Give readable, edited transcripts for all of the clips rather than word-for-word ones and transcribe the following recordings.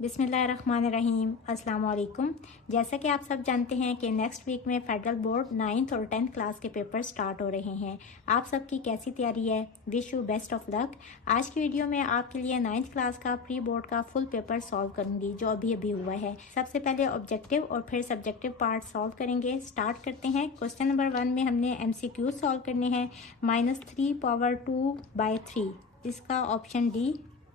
बिस्मिल्लाहिर्रहमानिर्रहीम। अस्सलाम वालेकुम। जैसा कि आप सब जानते हैं कि नेक्स्ट वीक में फेडरल बोर्ड 9th और 10th क्लास के पेपर स्टार्ट हो रहे हैं। आप सबकी कैसी तैयारी है? Wish you best of luck. आज की वीडियो में आपके लिए 9th क्लास का प्री बोर्ड का फुल पेपर सॉल्व करूंगी जो अभी हुआ है। सबसे पहले ऑब्जेक्टिव और फिर सब्जेक्टिव पार्ट सॉल्व करेंगे। स्टार्ट करते हैं। क्वेश्चन नंबर 1 में हमने MCQ सॉल्व करने हैं। -3^2/3 इसका ऑप्शन डी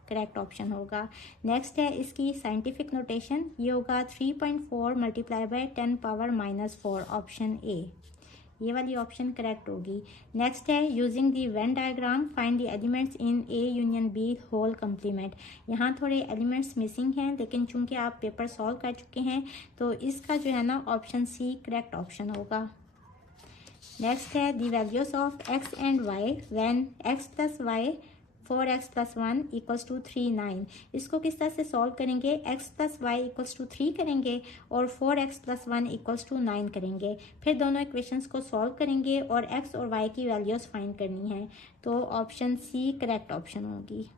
करेक्ट ऑप्शन होगा। नेक्स्ट है इसकी साइंटिफिक नोटेशन, ये होगा 3.4 × 10⁻⁻4 ऑप्शन ए, ये वाली ऑप्शन करेक्ट होगी। नेक्स्ट है using the Venn diagram find the elements in A union B whole complement. यहाँ थोड़े एलिमेंट्स मिसिंग हैं, लेकिन चूंकि आप पेपर सॉल्व कर चुके हैं तो इसका जो है ना ऑप्शन सी करेक्ट ऑप्शन होगा। नेक्स्ट है the values of x and y when x + y 4x + 1 = 3 9। इसको किस तरह से सॉल्व करेंगे? x + y = 3 करेंगे और 4x + 1 = 9 करेंगे। फिर दोनों इक्वेशंस को सॉल्व करेंगे और x और y की वैल्यूज फाइंड करनी है, तो ऑप्शन सी करेक्ट ऑप्शन होगी।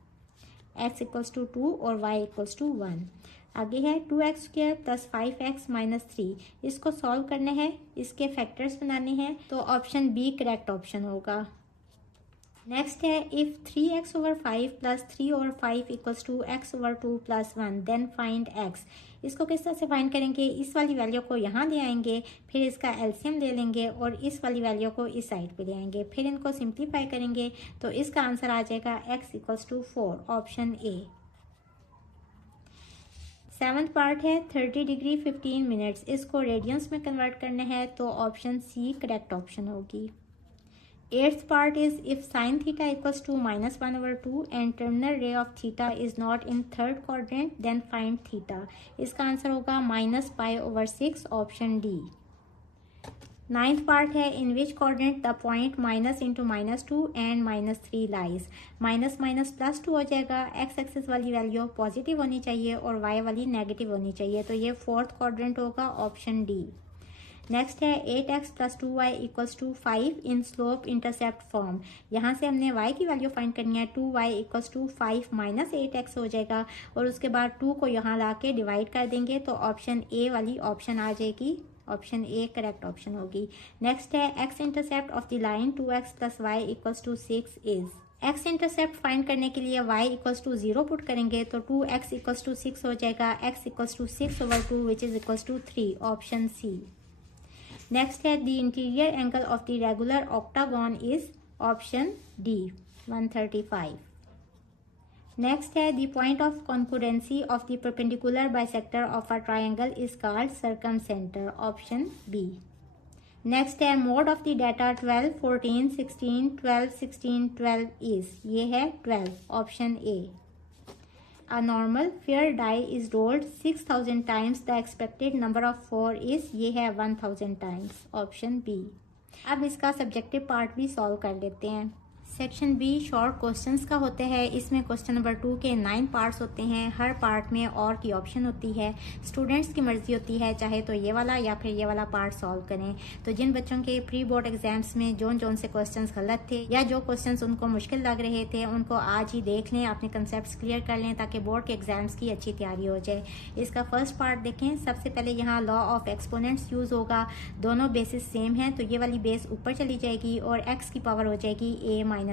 x = 2 और y = 1। आगे है 2x² + 5x - 3, इसको सॉल्व करना है, इसके फैक्टर्स बनाने हैं, तो ऑप्शन बी करेक्ट ऑप्शन होगा। नेक्स्ट है if 3x/5 + 3/5 = x/2 + 1 then find x। इसको किस तरह से फाइंड करेंगे? इस वाली वैल्यू को यहाँ ले आएंगे, फिर इसका एलसीएम ले लेंगे और इस वाली वैल्यू को इस साइड पे ले आएंगे, फिर इनको सिंप्लीफाई करेंगे तो इसका आंसर आ जाएगा x = 4 option A. 7th part है 30 डिग्री 15 मिनट्स, इसको रेडियंस में कन्वर्ट करना है, तो ऑप्शन सी करेक्ट ऑप्शन होगी। 8th part is if sin θ = -1/2 and terminal ray of θ is not in third quadrant then find θ। इसका आंसर होगा -π/6 ऑप्शन डी। 9th part है in which quadrant the point -(-2) and -3 lies। Minus +2 हो जाएगा। x axis वाली value positive होनी चाहिए और y वाली नेगेटिव होनी चाहिए, तो ये 4th क्वाड्रेंट होगा ऑप्शन डी। नेक्स्ट है 8x + 2y = 5 इन स्लोप इंटरसेप्ट फॉर्म। यहाँ से हमने y की वैल्यू फाइंड करनी है, 2y = 5 - 8x हो जाएगा और उसके बाद 2 को यहाँ ला के डिवाइड कर देंगे, तो ऑप्शन ए वाली ऑप्शन आ जाएगी, ऑप्शन ए करेक्ट ऑप्शन होगी। नेक्स्ट है x intercept of the line 2x + y = 6 is. x intercept find करने के लिए y = 0 पुट करेंगे, तो 2x = 6 हो जाएगा, x = 6/2 which is = 3 option C. Next है the interior angle of the regular octagon is option D 135। Next है the point of concurrency of the perpendicular bisector of a triangle is called circumcentre option B. Next है mode of the data 12 14 16 12 16 12 is, ये है 12 option A. A normal fair die is rolled 6000 times. The expected number of 4 is, ये है 1000 times option B. अब इसका subjective part भी solve कर लेते हैं। सेक्शन बी शॉर्ट क्वेश्चंस का होता है। इसमें क्वेश्चन नंबर 2 के 9 पार्ट्स होते हैं। हर पार्ट में और की ऑप्शन होती है। स्टूडेंट्स की मर्जी होती है चाहे तो ये वाला या फिर ये वाला पार्ट सॉल्व करें। तो जिन बच्चों के प्री बोर्ड एग्जाम्स में जोन से क्वेश्चंस गलत थे या जो क्वेश्चंस उनको मुश्किल लग रहे थे, उनको आज ही देख लें, अपने कंसेप्ट्स क्लियर कर लें ताकि बोर्ड के एग्जाम्स की अच्छी तैयारी हो जाए। इसका फर्स्ट पार्ट देखें। सबसे पहले यहाँ लॉ ऑफ एक्सपोनेंट्स यूज होगा। दोनों बेसिस सेम हैं, तो ये वाली बेस ऊपर चली जाएगी और x की पावर हो जाएगी a - b,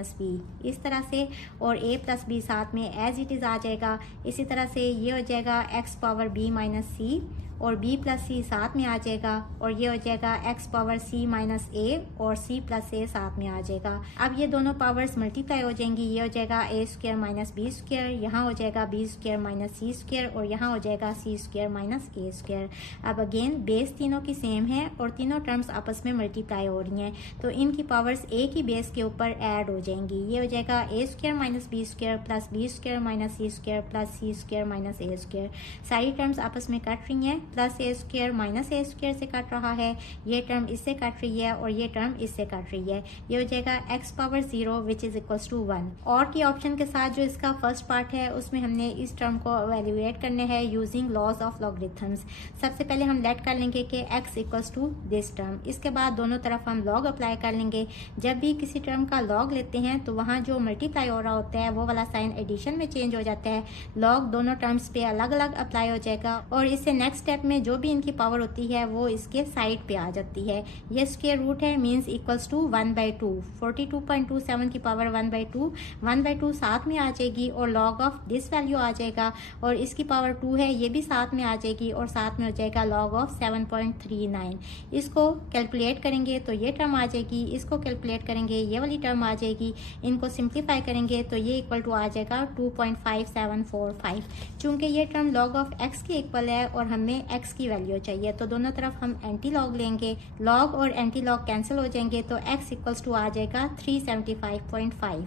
इस तरह से, और a + b साथ में एज इट इज आ जाएगा। इसी तरह से ये हो जाएगा x⁻b - c और b + c साथ में आ जाएगा, और ये हो जाएगा x⁻c - a और c + a साथ में आ जाएगा। अब ये दोनों पावर्स मल्टीप्लाई हो जाएंगी। ये हो जाएगा a² - b², यहाँ हो जाएगा b² - c² और यहाँ हो जाएगा c² - a²। अब अगेन बेस तीनों की सेम है और तीनों टर्म्स आपस में मल्टीप्लाई हो रही हैं, तो इनकी पावर्स a की बेस के ऊपर ऐड हो जाएंगी। ये हो जाएगा a² - b² + b² - c² + c² - a²। सारी टर्म्स आपस में कट रही हैं, प्लस ए स्क्वायर माइनस ए स्क्वायर से कट रहा है, ये टर्म इससे कट रही है और ये टर्म इससे कट रही है, ये हो जाएगा x power 0 which is equals to 1। और की ऑप्शन के साथ जो इसका फर्स्ट पार्ट है उसमें हमने इस टर्म को एवेल्युएट करने हैं यूजिंग लॉज ऑफ लॉगरिथम्स। सबसे पहले हम लेट कर लेंगे कि x equals to this term, इसके बाद दोनों तरफ हम लॉग अप्लाई कर लेंगे। जब भी किसी टर्म का लॉग लेते हैं तो वहाँ जो मल्टीप्लाई हो रहा होता है वो वाला साइन एडिशन में चेंज हो जाता है, लॉग दोनों टर्म्स पे अलग अलग अप्लाई हो जाएगा और इससे नेक्स्ट स्टेप में जो भी इनकी पावर होती है वो इसके साइड पे आ जाती है। ये स्क्वायर रूट है मीन्स इक्वल्स टू 1/2, 42.27 की पावर 1/2, 1/2 साथ में आ जाएगी और लॉग ऑफ दिस वैल्यू आ जाएगा और इसकी पावर 2 है ये भी साथ में आ जाएगी और साथ में हो जाएगा लॉग ऑफ 7.39। इसको कैलकुलेट करेंगे तो ये टर्म आ जाएगी, इसको कैलकुलेट करेंगे ये वाली टर्म आ जाएगी, इनको सिंप्लीफाई करेंगे तो ये इक्वल टू आ जाएगा 2.5745। चूंकि ये टर्म log ऑफ x के इक्वल है और हमें x की वैल्यू चाहिए तो दोनों तरफ हम एंटी लॉग लेंगे, लॉग और एंटी लॉग कैंसिल हो जाएंगे तो x इक्वल्स टू आ जाएगा 375.5।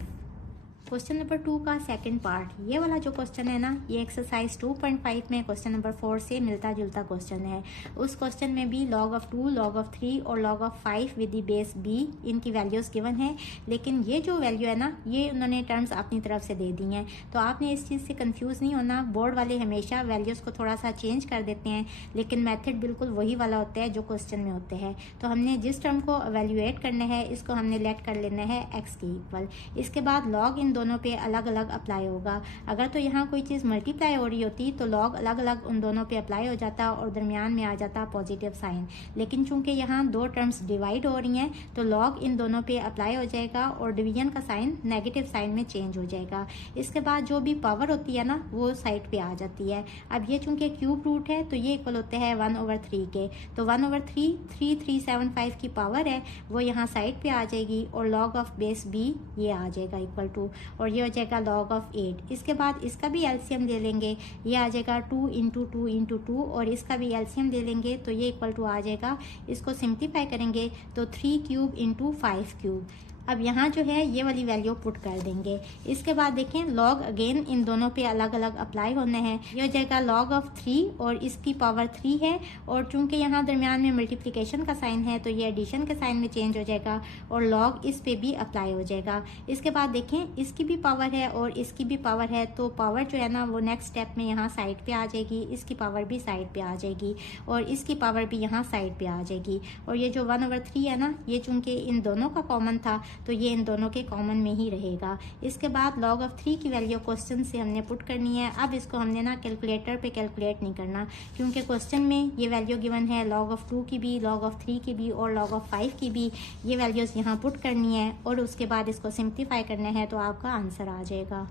क्वेश्चन नंबर 2 का सेकंड पार्ट, ये वाला जो क्वेश्चन है ना ये एक्सरसाइज 2.5 में क्वेश्चन नंबर 4 से मिलता जुलता क्वेश्चन है। उस क्वेश्चन में भी log ऑफ 2, log ऑफ 3 और log of 5 with the base b इनकी वैल्यूज गिवन है, लेकिन ये जो वैल्यू है ना ये उन्होंने टर्म्स अपनी तरफ से दे दी हैं। तो आपने इस चीज़ से कंफ्यूज नहीं होना, बोर्ड वाले हमेशा वैल्यूज़ को थोड़ा सा चेंज कर देते हैं लेकिन मैथड बिल्कुल वही वाला होता है जो क्वेश्चन में होते हैं। तो हमने जिस टर्म को एवेल्युएट करना है इसको हमने लेट कर लेना है x के इक्वल, इसके बाद log इन दोनों पे अलग अलग अप्लाई होगा। अगर तो यहाँ कोई चीज़ मल्टीप्लाई हो रही होती तो log अलग अलग उन दोनों पे अप्लाई हो जाता और दरमियान में आ जाता पॉजिटिव साइन, लेकिन चूंकि यहाँ दो टर्म्स डिवाइड हो रही हैं तो log इन दोनों पे अप्लाई हो जाएगा और डिवीजन का साइन नेगेटिव साइन में चेंज हो जाएगा। इसके बाद जो भी पावर होती है ना वो साइड पे आ जाती है। अब ये चूंकि क्यूब रूट है तो ये इक्वल होते हैं 1/3 के, तो 1/3 3375 की पावर है वो यहाँ साइड पे आ जाएगी और log ऑफ बेस b ये आ जाएगा इक्वल टू, और ये हो जाएगा log ऑफ 8। इसके बाद इसका भी एलसीएम ले लेंगे, ये आ जाएगा 2 × 2 × 2 और इसका भी एलसीएम ले लेंगे तो ये इक्वल टू आ जाएगा, इसको सिंप्लीफाई करेंगे तो 3 क्यूब × 5 क्यूब। अब यहाँ जो है ये वाली वैल्यू पुट कर देंगे। इसके बाद देखें log अगेन इन दोनों पे अलग अलग अप्लाई होने हैं, ये हो जाएगा log ऑफ 3 और इसकी पावर 3 है और चूंकि यहाँ दरमियान में मल्टीप्लिकेशन का साइन है तो ये एडिशन के साइन में चेंज हो जाएगा और log इस पे भी अप्लाई हो जाएगा। इसके बाद देखें इसकी भी पावर है और इसकी भी पावर है तो पावर जो है ना वो नेक्स्ट स्टेप में यहाँ साइड पे आ जाएगी, इसकी पावर भी साइड पे आ जाएगी और इसकी पावर भी यहाँ साइड पे आ जाएगी। और ये जो 1/3 है ना ये चूंकि इन दोनों का कॉमन था तो ये इन दोनों के कॉमन में ही रहेगा। इसके बाद log ऑफ 3 की वैल्यू क्वेश्चन से हमने पुट करनी है। अब इसको हमने ना कैलकुलेटर पे कैलकुलेट नहीं करना क्योंकि क्वेश्चन में ये वैल्यू गिवन है log ऑफ 2 की भी, log ऑफ 3 की भी और log ऑफ 5 की भी, ये वैल्यूज़ यहाँ पुट करनी है और उसके बाद इसको सिंप्लीफाई करना है तो आपका आंसर आ जाएगा।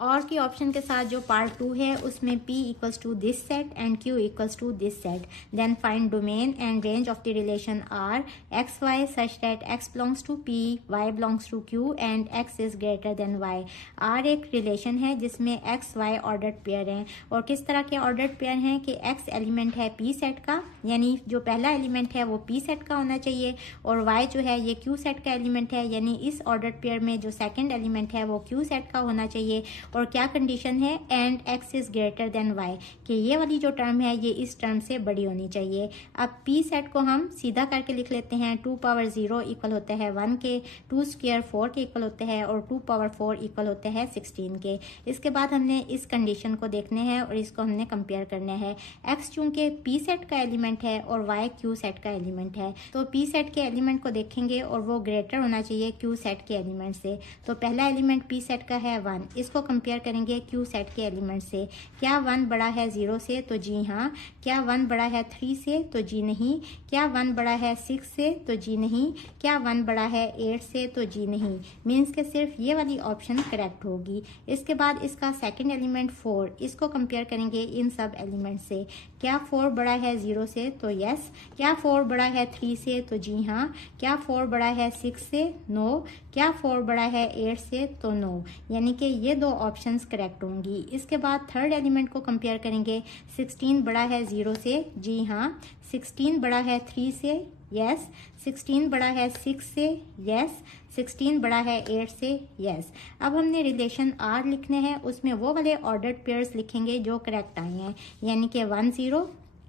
और की ऑप्शन के साथ जो पार्ट 2 है उसमें p equals to this set and q equals to this set, then find domain and range of the relation r x y such that x belongs to p, y belongs to q and x is greater than y। r एक relation है जिसमें x y ordered pair हैं और किस तरह के ordered pair हैं कि x एलिमेंट है p सेट का, यानी जो पहला एलिमेंट है वो p सेट का होना चाहिए और y जो है ये q सेट का एलिमेंट है, यानी इस ऑर्डर्ड पेयर में जो सेकंड एलिमेंट है वो q सेट का होना चाहिए। और क्या कंडीशन है, and x is greater than y, कि ये वाली जो टर्म है ये इस टर्म से बड़ी होनी चाहिए। अब p सेट को हम सीधा करके लिख लेते हैं, 2 पावर 0 इक्वल होता है 1 के, 2 स्क्वायर 4 के इक्वल होते हैं और 2 पावर 4 इक्वल होते हैं 16 के। इसके बाद हमने इस कंडीशन को देखने हैं और इसको हमने कंपेयर करना है। x चूंकि p सेट का एलिमेंट है और y q सेट का एलिमेंट है तो p सेट के एलिमेंट को देखेंगे और वो ग्रेटर होना चाहिए q सेट के एलिमेंट से। तो पहला एलिमेंट p सेट का है 1, इसको कंपेयर करेंगे q सेट के एलिमेंट से। क्या 1 बड़ा है 0 से, तो जी हाँ। क्या 1 बड़ा है 3 से, तो जी नहीं। क्या 1 बड़ा है 6 से, तो जी नहीं। क्या 1 बड़ा है 8 से, तो जी नहीं। मीन्स के सिर्फ ये वाली ऑप्शन करेक्ट होगी। इसके बाद इसका सेकंड एलिमेंट 4, इसको कंपेयर करेंगे इन सब एलिमेंट से। क्या 4 बड़ा है 0 से, तो यस। क्या 4 बड़ा है 3 से, तो जी हाँ। क्या 4 बड़ा है 6 से, नो। क्या 4 बड़ा है 8 से, तो नो। यानी कि ये दो ऑप्शंस करेक्ट होंगी। इसके बाद थर्ड एलिमेंट को कंपेयर करेंगे। 16 बड़ा है 0 से, जी हाँ। 16 बड़ा है 3 से, यस। 16 बड़ा है 6 से, यस। 16 बड़ा है 8 से, यस। अब हमने रिलेशन R लिखने हैं, उसमें वो वाले ऑर्डर्ड पेयर्स लिखेंगे जो करेक्ट आए हैं, यानी कि 1 0,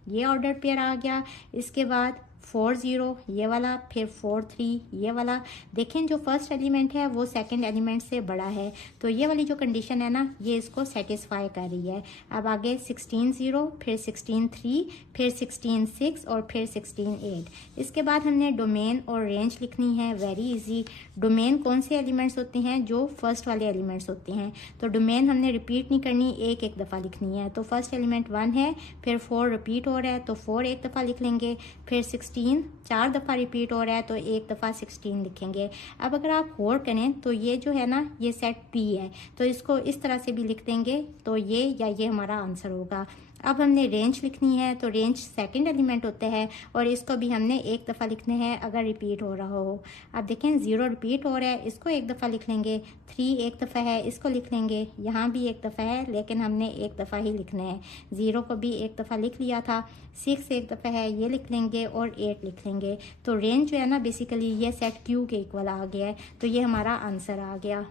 ये ऑर्डर पेयर आ गया। इसके बाद 4 0 ये वाला, फिर 4 3 ये वाला। देखें जो फर्स्ट एलिमेंट है वो सेकंड एलिमेंट से बड़ा है, तो ये वाली जो कंडीशन है ना ये इसको सेटिस्फाई कर रही है। अब आगे 16 0, फिर 16 3, फिर 16 6 और फिर 16 8। इसके बाद हमने डोमेन और रेंज लिखनी है, वेरी इजी। डोमेन कौन से एलिमेंट्स होते हैं? जो फर्स्ट वाले एलिमेंट्स होते हैं। तो डोमेन हमने रिपीट नहीं करनी, एक एक दफ़ा लिखनी है। तो फर्स्ट एलिमेंट 1 है, फिर 4 रिपीट हो रहा है तो 4 एक दफ़ा लिख लेंगे, फिर 16 4 दफ़ा रिपीट हो रहा है तो एक दफ़ा 16 लिखेंगे। अब अगर आप और करें तो ये जो है ना ये सेट पी है, तो इसको इस तरह से भी लिख देंगे, तो ये हमारा आंसर होगा। अब हमने रेंज लिखनी है, तो रेंज सेकंड एलिमेंट होते हैं और इसको भी हमने एक दफ़ा लिखने हैं अगर रिपीट हो रहा हो। अब देखें 0 रिपीट हो रहा है, इसको एक दफ़ा लिख लेंगे। 3 एक दफ़ा है, इसको लिख लेंगे। यहाँ भी एक दफ़ा है लेकिन हमने एक दफ़ा ही लिखना है। 0 को भी एक दफ़ा लिख लिया था। 6 एक दफ़ा है, ये लिख लेंगे और 8 लिख लेंगे। तो रेंज जो है ना बेसिकली ये सेट क्यू के इक्वल आ गया है, तो ये हमारा आंसर आ गया।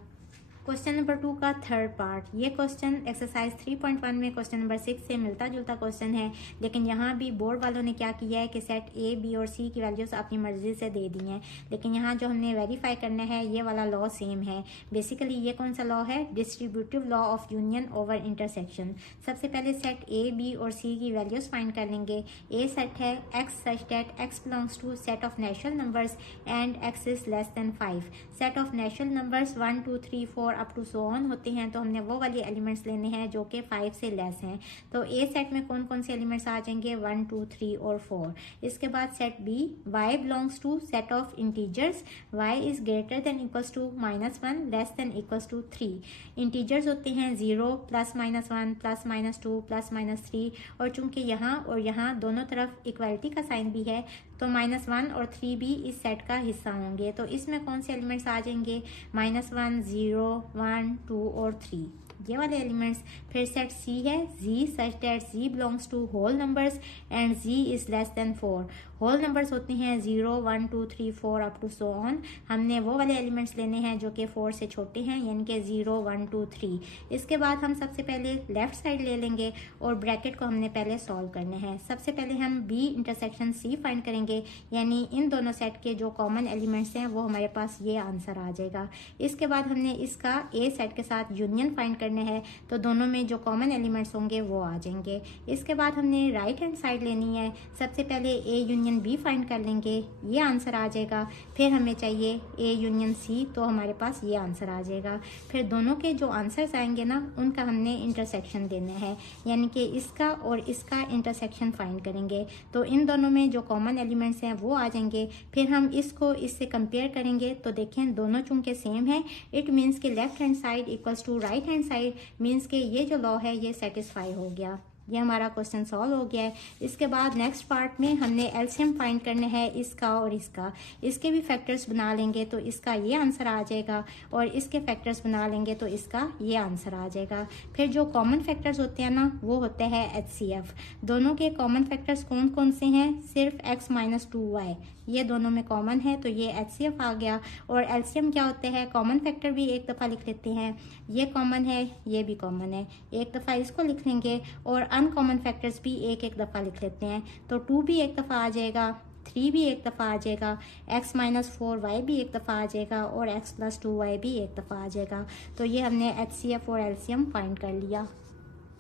क्वेश्चन नंबर 2 का थर्ड पार्ट। ये क्वेश्चन एक्सरसाइज 3.1 में क्वेश्चन नंबर 6 से मिलता जुलता क्वेश्चन है, लेकिन यहाँ भी बोर्ड वालों ने क्या किया है कि सेट ए बी और सी की वैल्यूज अपनी मर्जी से दे दी हैं, लेकिन यहाँ जो हमने वेरीफाई करना है ये वाला लॉ सेम है। बेसिकली ये कौन सा लॉ है? Distributive law of union over intersection. सबसे पहले सेट ए बी और सी की वैल्यूज फाइंड कर लेंगे। ए सेट है x such that x belongs to set of natural numbers and x is less than 5। Set of natural numbers 1 2 3 4 up to so on होते हैं, तो हमने वो वाले एलिमेंट्स लेने हैं जो कि 5 से लेस हैं। तो ए सेट में कौन कौन से एलिमेंट्स आ जाएंगे? 1 2 3 और 4। इसके बाद set B, y belongs to set of integers, y is greater than equals to -1 less than equals to 3। Integers होते हैं 0 प्लस -1 प्लस -2 प्लस -3, और चूंकि यहाँ और यहाँ दोनों तरफ इक्वालिटी का साइन भी है तो -1 और 3 भी इस सेट का हिस्सा होंगे। तो इसमें कौन से एलिमेंट्स आ जाएंगे? -1 0 1 2 और 3 ये वाले एलिमेंट्स। फिर सेट सी है z such that z belongs to whole numbers and z is less than 4। Whole numbers होते हैं 0 1 2 3 4 अप टू सो ऑन। हमने वो वाले एलिमेंट्स लेने हैं जो कि 4 से छोटे हैं, यानी कि 0 1 2 3। इसके बाद हम सबसे पहले लेफ्ट साइड ले लेंगे और ब्रैकेट को हमने पहले सॉल्व करने हैं। सबसे पहले हम b इंटरसेक्शन c फाइंड करेंगे, यानी इन दोनों सेट के जो कॉमन एलिमेंट्स हैं वो हमारे पास ये आंसर आ जाएगा। इसके बाद हमने इसका a सेट के साथ यूनियन फाइंड करने हैं, तो दोनों में जो कॉमन एलिमेंट्स होंगे वो आ जाएंगे। इसके बाद हमने राइट हैंड साइड लेनी है। सबसे पहले a यूनियन b फाइंड कर लेंगे, ये आंसर आ जाएगा। फिर हमें चाहिए a यूनियन c, तो हमारे पास ये आंसर आ जाएगा। फिर दोनों के जो आंसर्स आएंगे ना उनका हमने इंटरसेक्शन देना है, यानी कि इसका और इसका इंटरसेक्शन फाइंड करेंगे, तो इन दोनों में जो कॉमन एलिमेंट्स हैं वो आ जाएंगे। फिर हम इसको इससे कंपेयर करेंगे, तो देखें दोनों चूंकि सेम है, इट मीन्स कि left hand side equals to right hand side, means कि ये जो लॉ है ये सेटिस्फाई हो गया। ये हमारा क्वेश्चन सॉल्व हो गया है। इसके बाद नेक्स्ट पार्ट में हमने एलसीएम फाइंड करना है इसका और इसका। इसके भी फैक्टर्स बना लेंगे तो इसका ये आंसर आ जाएगा, और इसके फैक्टर्स बना लेंगे तो इसका ये आंसर आ जाएगा। फिर जो कॉमन फैक्टर्स होते हैं ना वो होते हैं HCF। दोनों के कॉमन फैक्टर्स कौन कौन से हैं? सिर्फ x - 2y, ये दोनों में कॉमन है, तो ये HCF आ गया। और एलसीएम क्या होते हैं? कॉमन फैक्टर भी एक दफ़ा लिख लेते हैं, ये कॉमन है, ये भी कॉमन है, एक दफ़ा इसको लिख लेंगे। और अनकॉमन फैक्टर्स भी एक एक दफ़ा लिख लेते हैं, तो 2 भी एक दफ़ा आ जाएगा, 3 भी एक दफ़ा आ जाएगा, x - 4y भी एक दफ़ा आ जाएगा, और x + 2y भी एक दफ़ा आ जाएगा। तो ये हमने HCF और एलसीएम फाइंड कर लिया।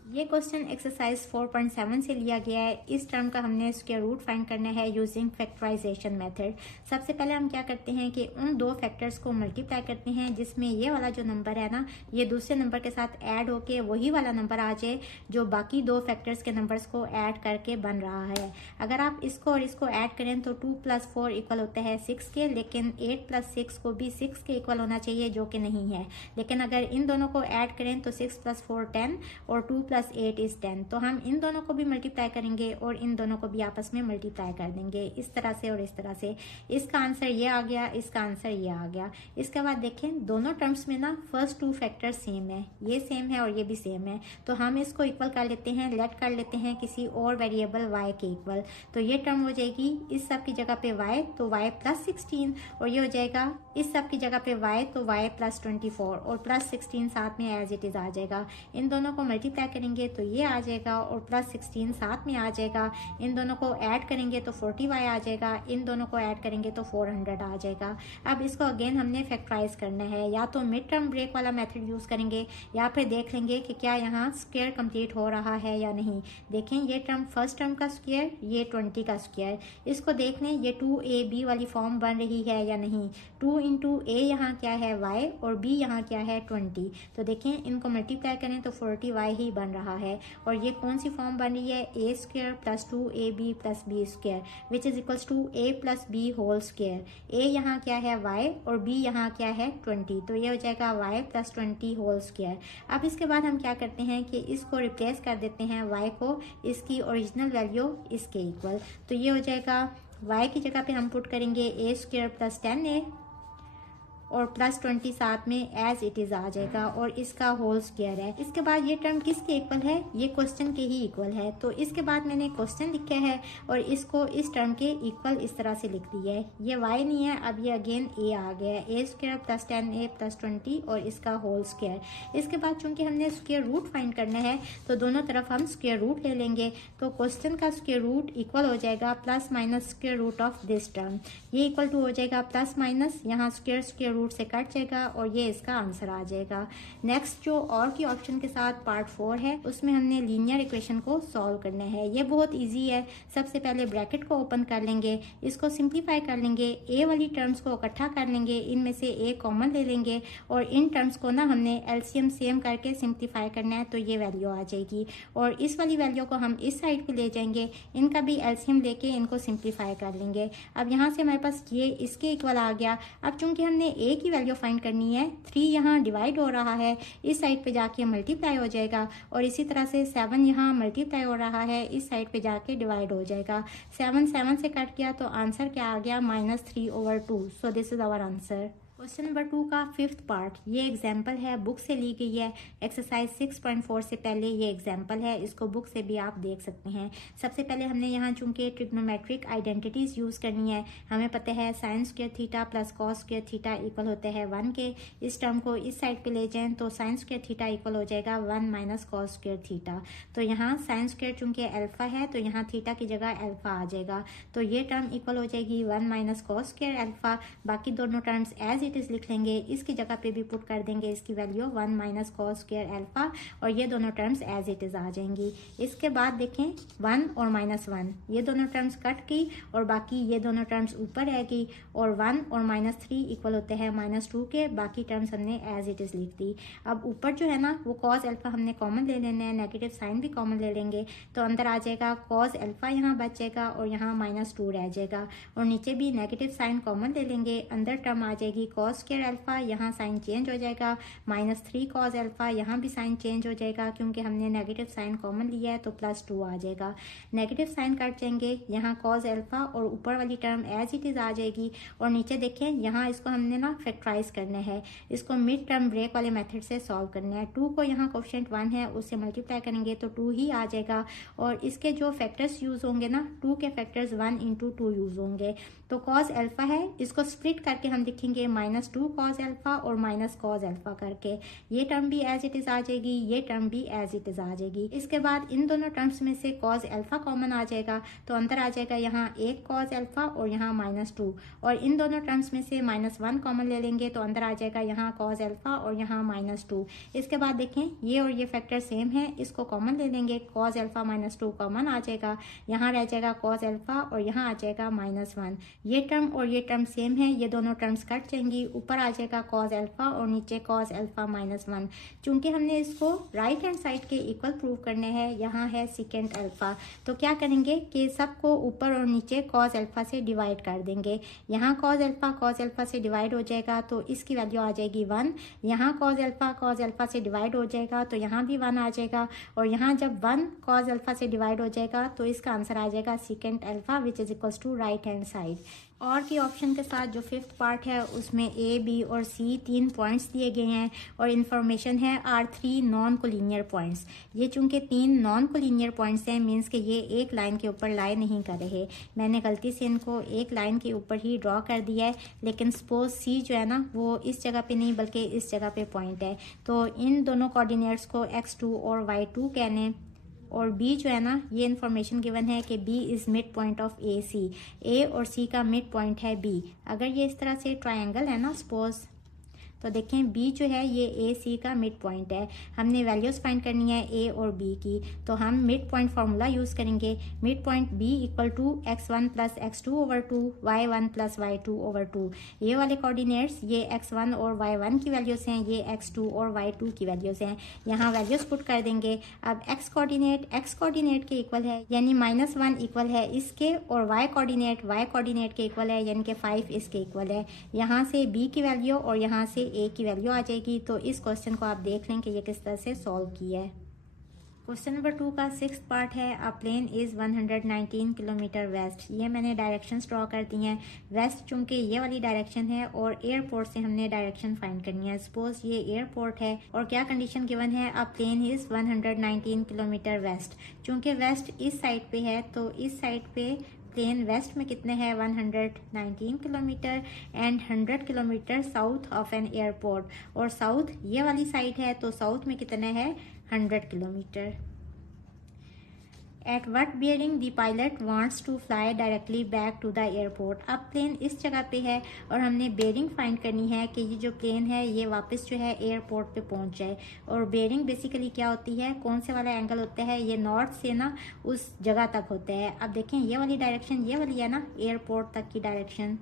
ये क्वेश्चन एक्सरसाइज 4.7 से लिया गया है। इस टर्म का हमने स्क्वायर रूट फाइंड करना है यूजिंग फैक्टराइजेशन मेथड। सबसे पहले हम क्या करते हैं कि उन दो फैक्टर्स को मल्टीप्लाई करते हैं जिसमें ये वाला जो नंबर है ना ये दूसरे नंबर के साथ ऐड होके वही वाला नंबर आ जाए जो बाकी दो फैक्टर्स के नंबर्स को ऐड करके बन रहा है। अगर आप इसको और इसको ऐड करें तो 2 + 4 इक्वल होता है 6 के, लेकिन 8 + 6 को भी 6 के इक्वल होना चाहिए जो कि नहीं है। लेकिन अगर इन दोनों को ऐड करें तो 6 + 4 10 और 2 + 8 इज 10। तो हम इन दोनों को भी मल्टीप्लाई करेंगे और इन दोनों को भी आपस में मल्टीप्लाई कर देंगे इस तरह से और इस तरह से। इसका आंसर ये आ गया, इसका आंसर ये आ गया। इसके बाद देखें दोनों टर्म्स में ना फर्स्ट 2 फैक्टर सेम है, ये सेम है और ये भी सेम है, तो हम इसको इक्वल कर लेते हैं, लेट कर लेते हैं किसी और वेरिएबल y के इक्वल। तो ये टर्म हो जाएगी इस सब की जगह पे y, तो y + 16, और ये हो जाएगा इस सब की जगह पे y, तो y + 24 और +16 साथ में एज इट इज आ जाएगा। इन दोनों को मल्टीप्लाई करेंगे करेंगे तो ये आ जाएगा और प्लस 16 साथ में आ जाएगा। इन दोनों को ऐड करेंगे तो 40y आ जाएगा, इन दोनों को ऐड करेंगे तो 400 आ जाएगा। अब इसको अगेन हमने फैक्टराइज करना है, या तो मिड टर्म ब्रेक वाला मेथड यूज़ करेंगे या फिर देख लेंगे कि क्या यहाँ स्क्वायर कंप्लीट हो रहा है या नहीं। देखें ये टर्म फर्स्ट टर्म का स्क्वायर, ये 20 का स्क्वायर, इसको देख लें ये 2ab वाली फॉर्म बन रही है या नहीं। 2 इंटू a यहाँ क्या है y और b यहाँ क्या है 20, तो देखें इनको मल्टीप्लाई करें तो 40y ही बन रहा है। और ये कौन सी फॉर्म बन रही है, a square plus 2ab plus b square which is equals to a plus b whole square. a यहाँ क्या है y और b यहाँ क्या है 20, तो ये हो जाएगा y प्लस 20 होल स्क्वायर। अब इसके बाद हम क्या करते हैं कि इसको रिप्लेस कर देते हैं y को इसकी ओरिजिनल वैल्यू इसके इक्वल, तो ये हो जाएगा y की जगह पे हम पुट करेंगे a स्क्वायर प्लस 10a और प्लस 20 साथ में एज इट इज़ आ जाएगा और इसका होल स्क्वायर है। इसके बाद ये टर्म किसके इक्वल है, ये क्वेश्चन के ही इक्वल है, तो इसके बाद मैंने क्वेश्चन लिखा है और इसको इस टर्म के इक्वल इस तरह से लिख दिया है। ये y नहीं है, अब ये अगेन a आ गया है, a square plus 10a plus 20 और इसका होल स्क्वायर। इसके बाद चूंकि हमने स्क्वायर रूट फाइंड करना है तो दोनों तरफ हम स्क्वायर रूट ले लेंगे, तो क्वेश्चन का स्क्वायर रूट इक्वल हो जाएगा plus minus square root of this term, ये इक्वल टू हो जाएगा प्लस माइनस, यहाँ स्क्वायर रूट से कट जाएगा और ये इसका आंसर आ जाएगा। नेक्स्ट जो और की ऑप्शन के साथ पार्ट 4 है उसमें हमने लीनियर इक्वेशन को सॉल्व करना है। ये बहुत इजी है। सबसे पहले ब्रैकेट को ओपन कर लेंगे, इसको सिंप्लीफाई कर लेंगे, ए वाली टर्म्स को इकट्ठा कर लेंगे, इनमें से ए कॉमन ले लेंगे और इन टर्म्स को ना हमने एलसीएम सेम करके सिंप्लीफाई करना है, तो ये वैल्यू आ जाएगी और इस वाली वैल्यू को हम इस साइड पे ले जाएंगे, इनका भी एलसीएम लेके इनको सिंप्लीफाई कर लेंगे। अब यहाँ से हमारे पास ये इसके इक्वल आ गया। अब चूंकि हमने ए की वैल्यू फाइंड करनी है, 3 यहाँ डिवाइड हो रहा है, इस साइड पे जाके मल्टीप्लाई हो जाएगा और इसी तरह से 7 यहाँ मल्टीप्लाई हो रहा है, इस साइड पे जाके डिवाइड हो जाएगा। 7 से कट किया तो आंसर क्या आ गया, -3/2। So this is our answer. Question number 2 का 5th पार्ट, ये एग्जाम्पल है, बुक से ली गई है। एक्सरसाइज 6.4 से पहले ये एग्जाम्पल है, इसको बुक से भी आप देख सकते हैं। सबसे पहले हमने यहाँ चूंकि ट्रिग्नोमेट्रिक आइडेंटिटीज यूज़ करनी है, हमें पता है sine square theta plus cos square theta equal होते हैं 1 के। इस टर्म को इस साइड पे ले जाएं तो साइन स्क्वायर थीटा इक्वल हो जाएगा 1 माइनस कॉस स्क्वायर थीटा। तो यहाँ साइन स्क्वायर चूंकि अल्फा है तो यहाँ थीटा की जगह अल्फा आ जाएगा, तो ये टर्म इक्वल हो जाएगी 1 माइनस कॉस स्क्वायर अल्फा। बाकी दोनों टर्म्स एज इट इज लिख लेंगे, इसकी जगह पे भी पुट कर देंगे इसकी value 1 minus cos square alpha और ये दोनों टर्म्स एज इट इज आ जाएंगी। इसके बाद देखें 1 और -1, ये दोनों टर्म्स कट की और बाकी ये दोनों टर्म्स ऊपर रहेगी और 1 और -3 इक्वल होते हैं -2 के। बाकी टर्म्स हमने एज इट इज लिख दी। अब ऊपर जो है ना वो कॉस अल्फा हमने कॉमन ले लेना है, नेगेटिव साइन भी कॉमन ले लेंगे, तो अंदर आ जाएगा कॉस अल्फा, यहाँ बच जाएगा और यहाँ -2 रह जाएगा और नीचे भी नेगेटिव साइन कॉमन ले लेंगे, अंदर टर्म आ जाएगी कॉस स्क्वायर अल्फा, यहाँ साइन चेंज हो जाएगा -3 कॉस अल्फा, यहाँ भी साइन चेंज हो जाएगा क्योंकि हमने नेगेटिव साइन कॉमन लिया है तो +2 आ जाएगा। नेगेटिव साइन कट जाएंगे, यहाँ कॉस अल्फा और ऊपर वाली टर्म एज इट इज आ जाएगी और नीचे देखें यहाँ इसको हमने ना फैक्टराइज करना है, इसको मिड टर्म ब्रेक वाले मेथड से सॉल्व करना है। 2 को यहाँ कोफिशिएंट 1 है उससे मल्टीप्लाई करेंगे तो 2 ही आ जाएगा और इसके जो फैक्टर्स यूज होंगे ना 2 के फैक्टर्स 1 × 2 यूज होंगे। तो कॉस अल्फा है, इसको स्प्लिट करके हम लिखेंगे -2 कॉस अल्फा और माइनस कॉस अल्फा करके, ये टर्म भी एज इट इज आ जाएगी, ये टर्म भी एज इट इज आ जाएगी। इसके बाद इन दोनों टर्म्स में से कॉस अल्फा कॉमन आ जाएगा तो अंदर आ जाएगा यहाँ 1 कॉस अल्फा और यहाँ -2 और इन दोनों टर्म्स में से -1 कॉमन ले लेंगे तो अंदर आ जाएगा यहाँ कॉस अल्फा और यहाँ -2। इसके बाद देखें ये और ये फैक्टर सेम है, इसको कॉमन ले लेंगे, कॉस अल्फा -2 कॉमन आ जाएगा, यहाँ रह जाएगा कॉस अल्फा और यहाँ आ जाएगा -1। ये टर्म और ये टर्म सेम है, ये दोनों टर्म्स कट जाएंगी, ऊपर आ जाएगा कॉस अल्फा और नीचे कॉस अल्फा -1। चूंकि हमने इसको राइट हैंड साइड के इक्वल प्रूव करने हैं, यहाँ है सेकेंड अल्फा, तो क्या करेंगे कि सबको ऊपर और नीचे कॉस अल्फा से डिवाइड कर देंगे। यहाँ कॉस अल्फा से डिवाइड हो जाएगा तो इसकी वैल्यू आ जाएगी 1, यहाँ कॉस अल्फा से डिवाइड हो जाएगा तो यहाँ भी 1 आ जाएगा और यहाँ जब 1 कॉस अल्फा से डिवाइड हो जाएगा तो इसका आंसर आ जाएगा second alpha which is equals to right hand side. और के ऑप्शन के साथ जो फिफ्थ पार्ट है उसमें ए, बी और सी 3 पॉइंट्स दिए गए हैं और इन्फॉर्मेशन है आर 3 नॉन कोलिनियर पॉइंट्स। ये चूंकि 3 नॉन कोलिनियर पॉइंट्स हैं मीन्स कि ये एक लाइन के ऊपर लाई नहीं कर रहे। मैंने गलती से इनको एक लाइन के ऊपर ही ड्रॉ कर दिया है, लेकिन सपोज सी जो है ना वो इस जगह पे नहीं बल्कि इस जगह पे पॉइंट है, तो इन दोनों कोऑर्डिनेट्स को x2 और y2 कहने। और बी जो है ना ये इन्फॉर्मेशन गिवन है कि B is mid point of A C. A और सी का मिड पॉइंट है बी। अगर ये इस तरह से ट्रायंगल है ना सपोज, तो देखें बी जो है ये ए सी का मिड पॉइंट है। हमने वैल्यूज फाइंड करनी है ए और बी की, तो हम मिड पॉइंट फार्मूला यूज करेंगे। Mid point B equal to x1 plus x2 over 2 y1 plus y2 over 2। ये वाले कोऑर्डिनेट्स ये x1 और y1 की वैल्यूज हैं, ये x2 और y2 की वैल्यूज हैं। यहाँ वैल्यूज पुट कर देंगे। अब x कोऑर्डिनेट के इक्वल है यानी -1 इक्वल है इसके, और y कोऑर्डिनेट के इक्वल है यानी कि 5 इसके इक्वल है। यहाँ से b की वैल्यू और यहाँ से ए की वैल्यू आ जाएगी। तो इस क्वेश्चन को आप देख लें कि ये किस तरह से सॉल्व किया है। क्वेश्चन नंबर 2 का 6th पार्ट है। अ प्लेन इज 119 किलोमीटर वेस्ट। ये मैंने डायरेक्शंस ड्रॉ कर दी हैं। वेस्ट चूंकि ये वाली डायरेक्शन है और एयरपोर्ट से हमने डायरेक्शन फाइंड करनी है। सपोज ये एयरपोर्ट है और क्या कंडीशन गिवन है, अ प्लेन इज 119 किलोमीटर वेस्ट। चूंकि वेस्ट इस साइड पे है तो इस साइड पे प्लेन वेस्ट में कितने हैं 119 kilometre and 100 kilometre south of an airport, और साउथ ये वाली साइड है तो साउथ में कितना है 100 kilometre. At what bearing the pilot wants to fly directly back to the airport. अब प्लेन इस जगह पे है और हमने बेयरिंग फाइंड करनी है कि ये जो प्लेन है ये वापस जो है एयरपोर्ट पे पहुंच जाए। और बेयरिंग बेसिकली क्या होती है, कौन से वाला एंगल होता है, ये नॉर्थ से ना उस जगह तक होता है। अब देखें ये वाली डायरेक्शन ये वाली है ना एयरपोर्ट तक की डायरेक्शन,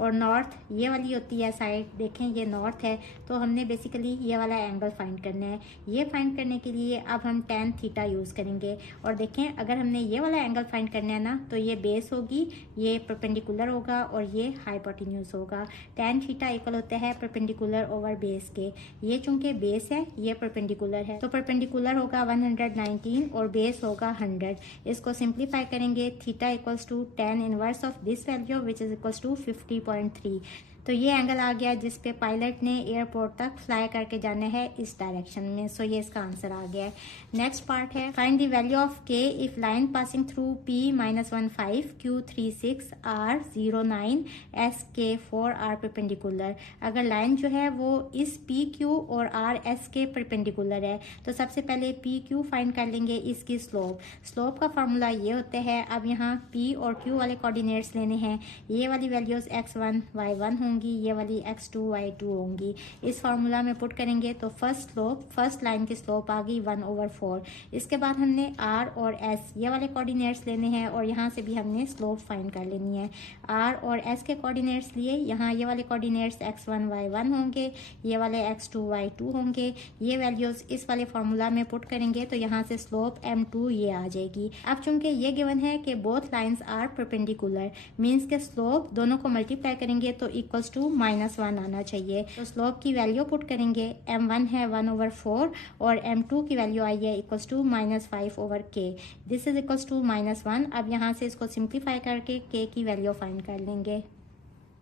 और नॉर्थ ये वाली होती है साइड, देखें ये नॉर्थ है। तो हमने बेसिकली ये वाला एंगल फाइंड करना है। ये फाइंड करने के लिए अब हम tan थीटा यूज़ करेंगे। और देखें अगर हमने ये वाला एंगल फाइंड करना है ना तो ये बेस होगी, ये परपेंडिकुलर होगा और ये हाइपोटेन्यूज होगा। tan थीटा इक्वल होता है परपेंडिकुलर ओवर बेस के। ये चूंकि बेस है ये परपेंडिकुलर है तो परपेंडिकुलर होगा 119 और बेस होगा 100। इसको सिंप्लीफाई करेंगे, theta equals to tan inverse of this value which is equals to 50.3। तो ये एंगल आ गया जिस पे पायलट ने एयरपोर्ट तक फ्लाई करके जाना है इस डायरेक्शन में। सो ये इसका आंसर आ गया है। नेक्स्ट पार्ट है फाइंड द वैल्यू ऑफ के if line passing through P-15 Q36 R09 SK4 R perpendicular. अगर लाइन जो है वो इस PQ और RS के परपेंडिकुलर है तो सबसे पहले PQ फाइंड कर लेंगे इसकी स्लोप का फॉर्मूला ये होता है। अब यहाँ P और Q वाले कोऑर्डिनेट्स लेने हैं। ये वाली वैल्यूज x1 y1 होंगी, ये वाली x2 y2 होंगी। इस फार्मूला में पुट करेंगे तो फर्स्ट लाइन की स्लोप आ गई 1/4। इसके बाद हमने r और s ये वाले कोऑर्डिनेट्स लेने हैं और यहाँ से भी हमने स्लोप फाइंड कर लेनी है। r और s के कोऑर्डिनेट्स लिए, यहाँ ये वाले कोऑर्डिनेट्स x1 y1 होंगे, ये वाले x2 y2 होंगे। ये वैल्यूज इस वाले फार्मूला में पुट करेंगे तो यहाँ से स्लोप m2 ये आ जाएगी। अब चूंकि ये गिवन है कि both lines are perpendicular means के स्लोप दोनों को मल्टीप्लाई करेंगे तो इक्वल्स टू -1 आना चाहिए। तो स्लोप की वैल्यू पुट करेंगे, m1 है 1/4 और m2 की वैल्यू आई है equals to -5/k। This is equals to -1। अब यहाँ से इसको सिंप्लीफाई करके k की वैल्यू फाइंड कर लेंगे।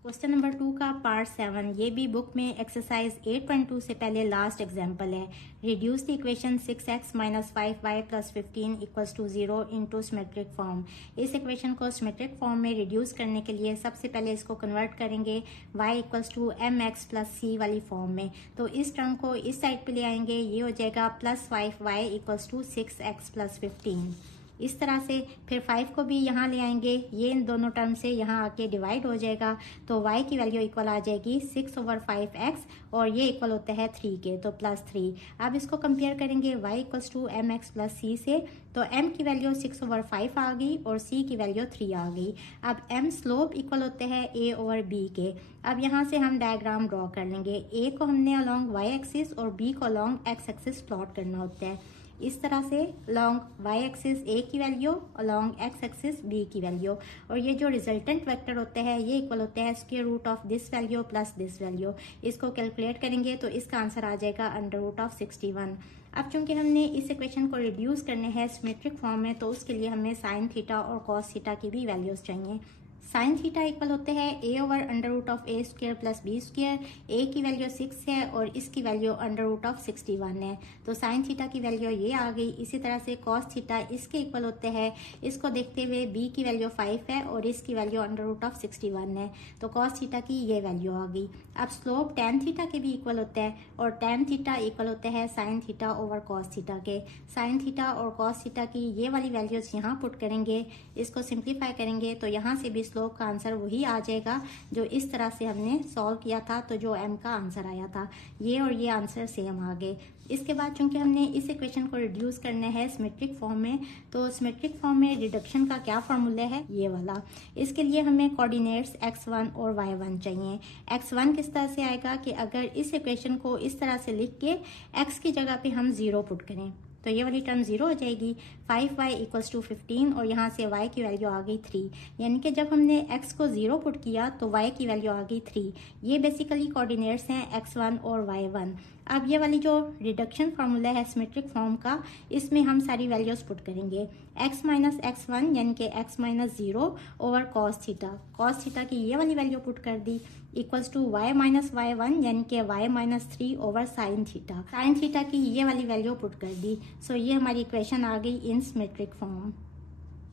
क्वेश्चन नंबर 2 का पार्ट 7, ये भी बुक में एक्सरसाइज 8.2 से पहले लास्ट एग्जाम्पल है। Reduce the equation 6x - 5y + 15 equals to 0 into symmetric form. इस इक्वेशन को सिमेट्रिक फॉर्म में रिड्यूस करने के लिए सबसे पहले इसको कन्वर्ट करेंगे y equals to mx + c वाली फॉर्म में। तो इस टर्म को इस साइड पे ले आएंगे, ये हो जाएगा +5y इक्वल्स टू 6x + 15। इस तरह से फिर 5 को भी यहाँ ले आएंगे, ये इन दोनों टर्म से यहाँ आके डिवाइड हो जाएगा तो y की वैल्यू इक्वल आ जाएगी 6/5x और ये इक्वल होता है 3 के, तो +3। अब इसको कंपेयर करेंगे y equals to mx + c से, तो m की वैल्यू 6/5 आ गई और c की वैल्यू 3 आ गई। अब m स्लोप इक्वल होते हैं a/b के। अब यहाँ से हम डायग्राम ड्रॉ कर लेंगे। a को हमने अलोंग y एक्सिस और b को अलोंग x एक्सिस प्लॉट करना होता है। इस तरह से अलोंग y एक्सिस a की value, along x axis b की वैल्यू, और ये जो रिजल्टेंट वेक्टर होता है ये इक्वल होता है square root of this value plus this value. इसको कैलकुलेट करेंगे तो इसका आंसर आ जाएगा √61। अब चूंकि हमने इस इक्वेशन को रिड्यूस करने हैं सिमेट्रिक फॉर्म में तो उसके लिए हमें साइन थीटा और कॉस थीटा की भी वैल्यूज चाहिए। साइन थीटा इक्वल होते हैं A over under root of A square plus B square. A की वैल्यू 6 है और इसकी वैल्यू अंडर रूट ऑफ 61 है, तो साइन थीटा की वैल्यू ये आ गई। इसी तरह से कॉस थीटा इसके इक्वल होते हैं, इसको देखते हुए बी की वैल्यू 5 है और इसकी वैल्यू अंडर रूट ऑफ 61 है, तो कॉस थीटा की ये वैल्यू आ गई। अब स्लोप टेन थीटा के भी इक्वल होता है और टेन थीटा इक्वल होते हैं sine theta over cos theta के। साइन थीटा और कॉस थीटा की ये वाली वैल्यूज यहाँ पुट करेंगे, इसको सिंप्लीफाई करेंगे तो यहाँ से भी स्लोप का आंसर वही आ जाएगा जो इस तरह से हमने सॉल्व किया था, तो जो एम का आंसर आया था ये और ये आंसर सेम आ गए। इसके बाद चूंकि हमने इस इक्वेशन को रिड्यूस करना है सिमेट्रिक फॉर्म में, तो सिमेट्रिक फॉर्म में रिडक्शन का क्या फॉर्मूला है, ये वाला। इसके लिए हमें कोऑर्डिनेट्स x1 और y1 चाहिए। x1 किस तरह से आएगा कि अगर इस इक्वेशन को इस तरह से लिख के x की जगह पे हम 0 पुट करें तो ये वाली टर्म 0 हो जाएगी। 5y इक्वल्स टू 15 और यहाँ से y की वैल्यू आ गई 3, यानी कि जब हमने x को 0 पुट किया तो y की वैल्यू आ गई 3। ये बेसिकली कोऑर्डिनेट्स हैं x1 और y1। अब ये वाली जो रिडक्शन फार्मूला है सिमेट्रिक फॉर्म का, इसमें हम सारी वैल्यूज पुट करेंगे। x माइनस x1 यानी कि x minus 0 over cos theta की ये वाली वैल्यू पुट कर दी equals to y minus y1 यानी कि y minus 3 over sine theta की ये वाली वैल्यू पुट कर दी। सो ये हमारी इक्वेशन आ गई इन सिमेट्रिक फॉर्म।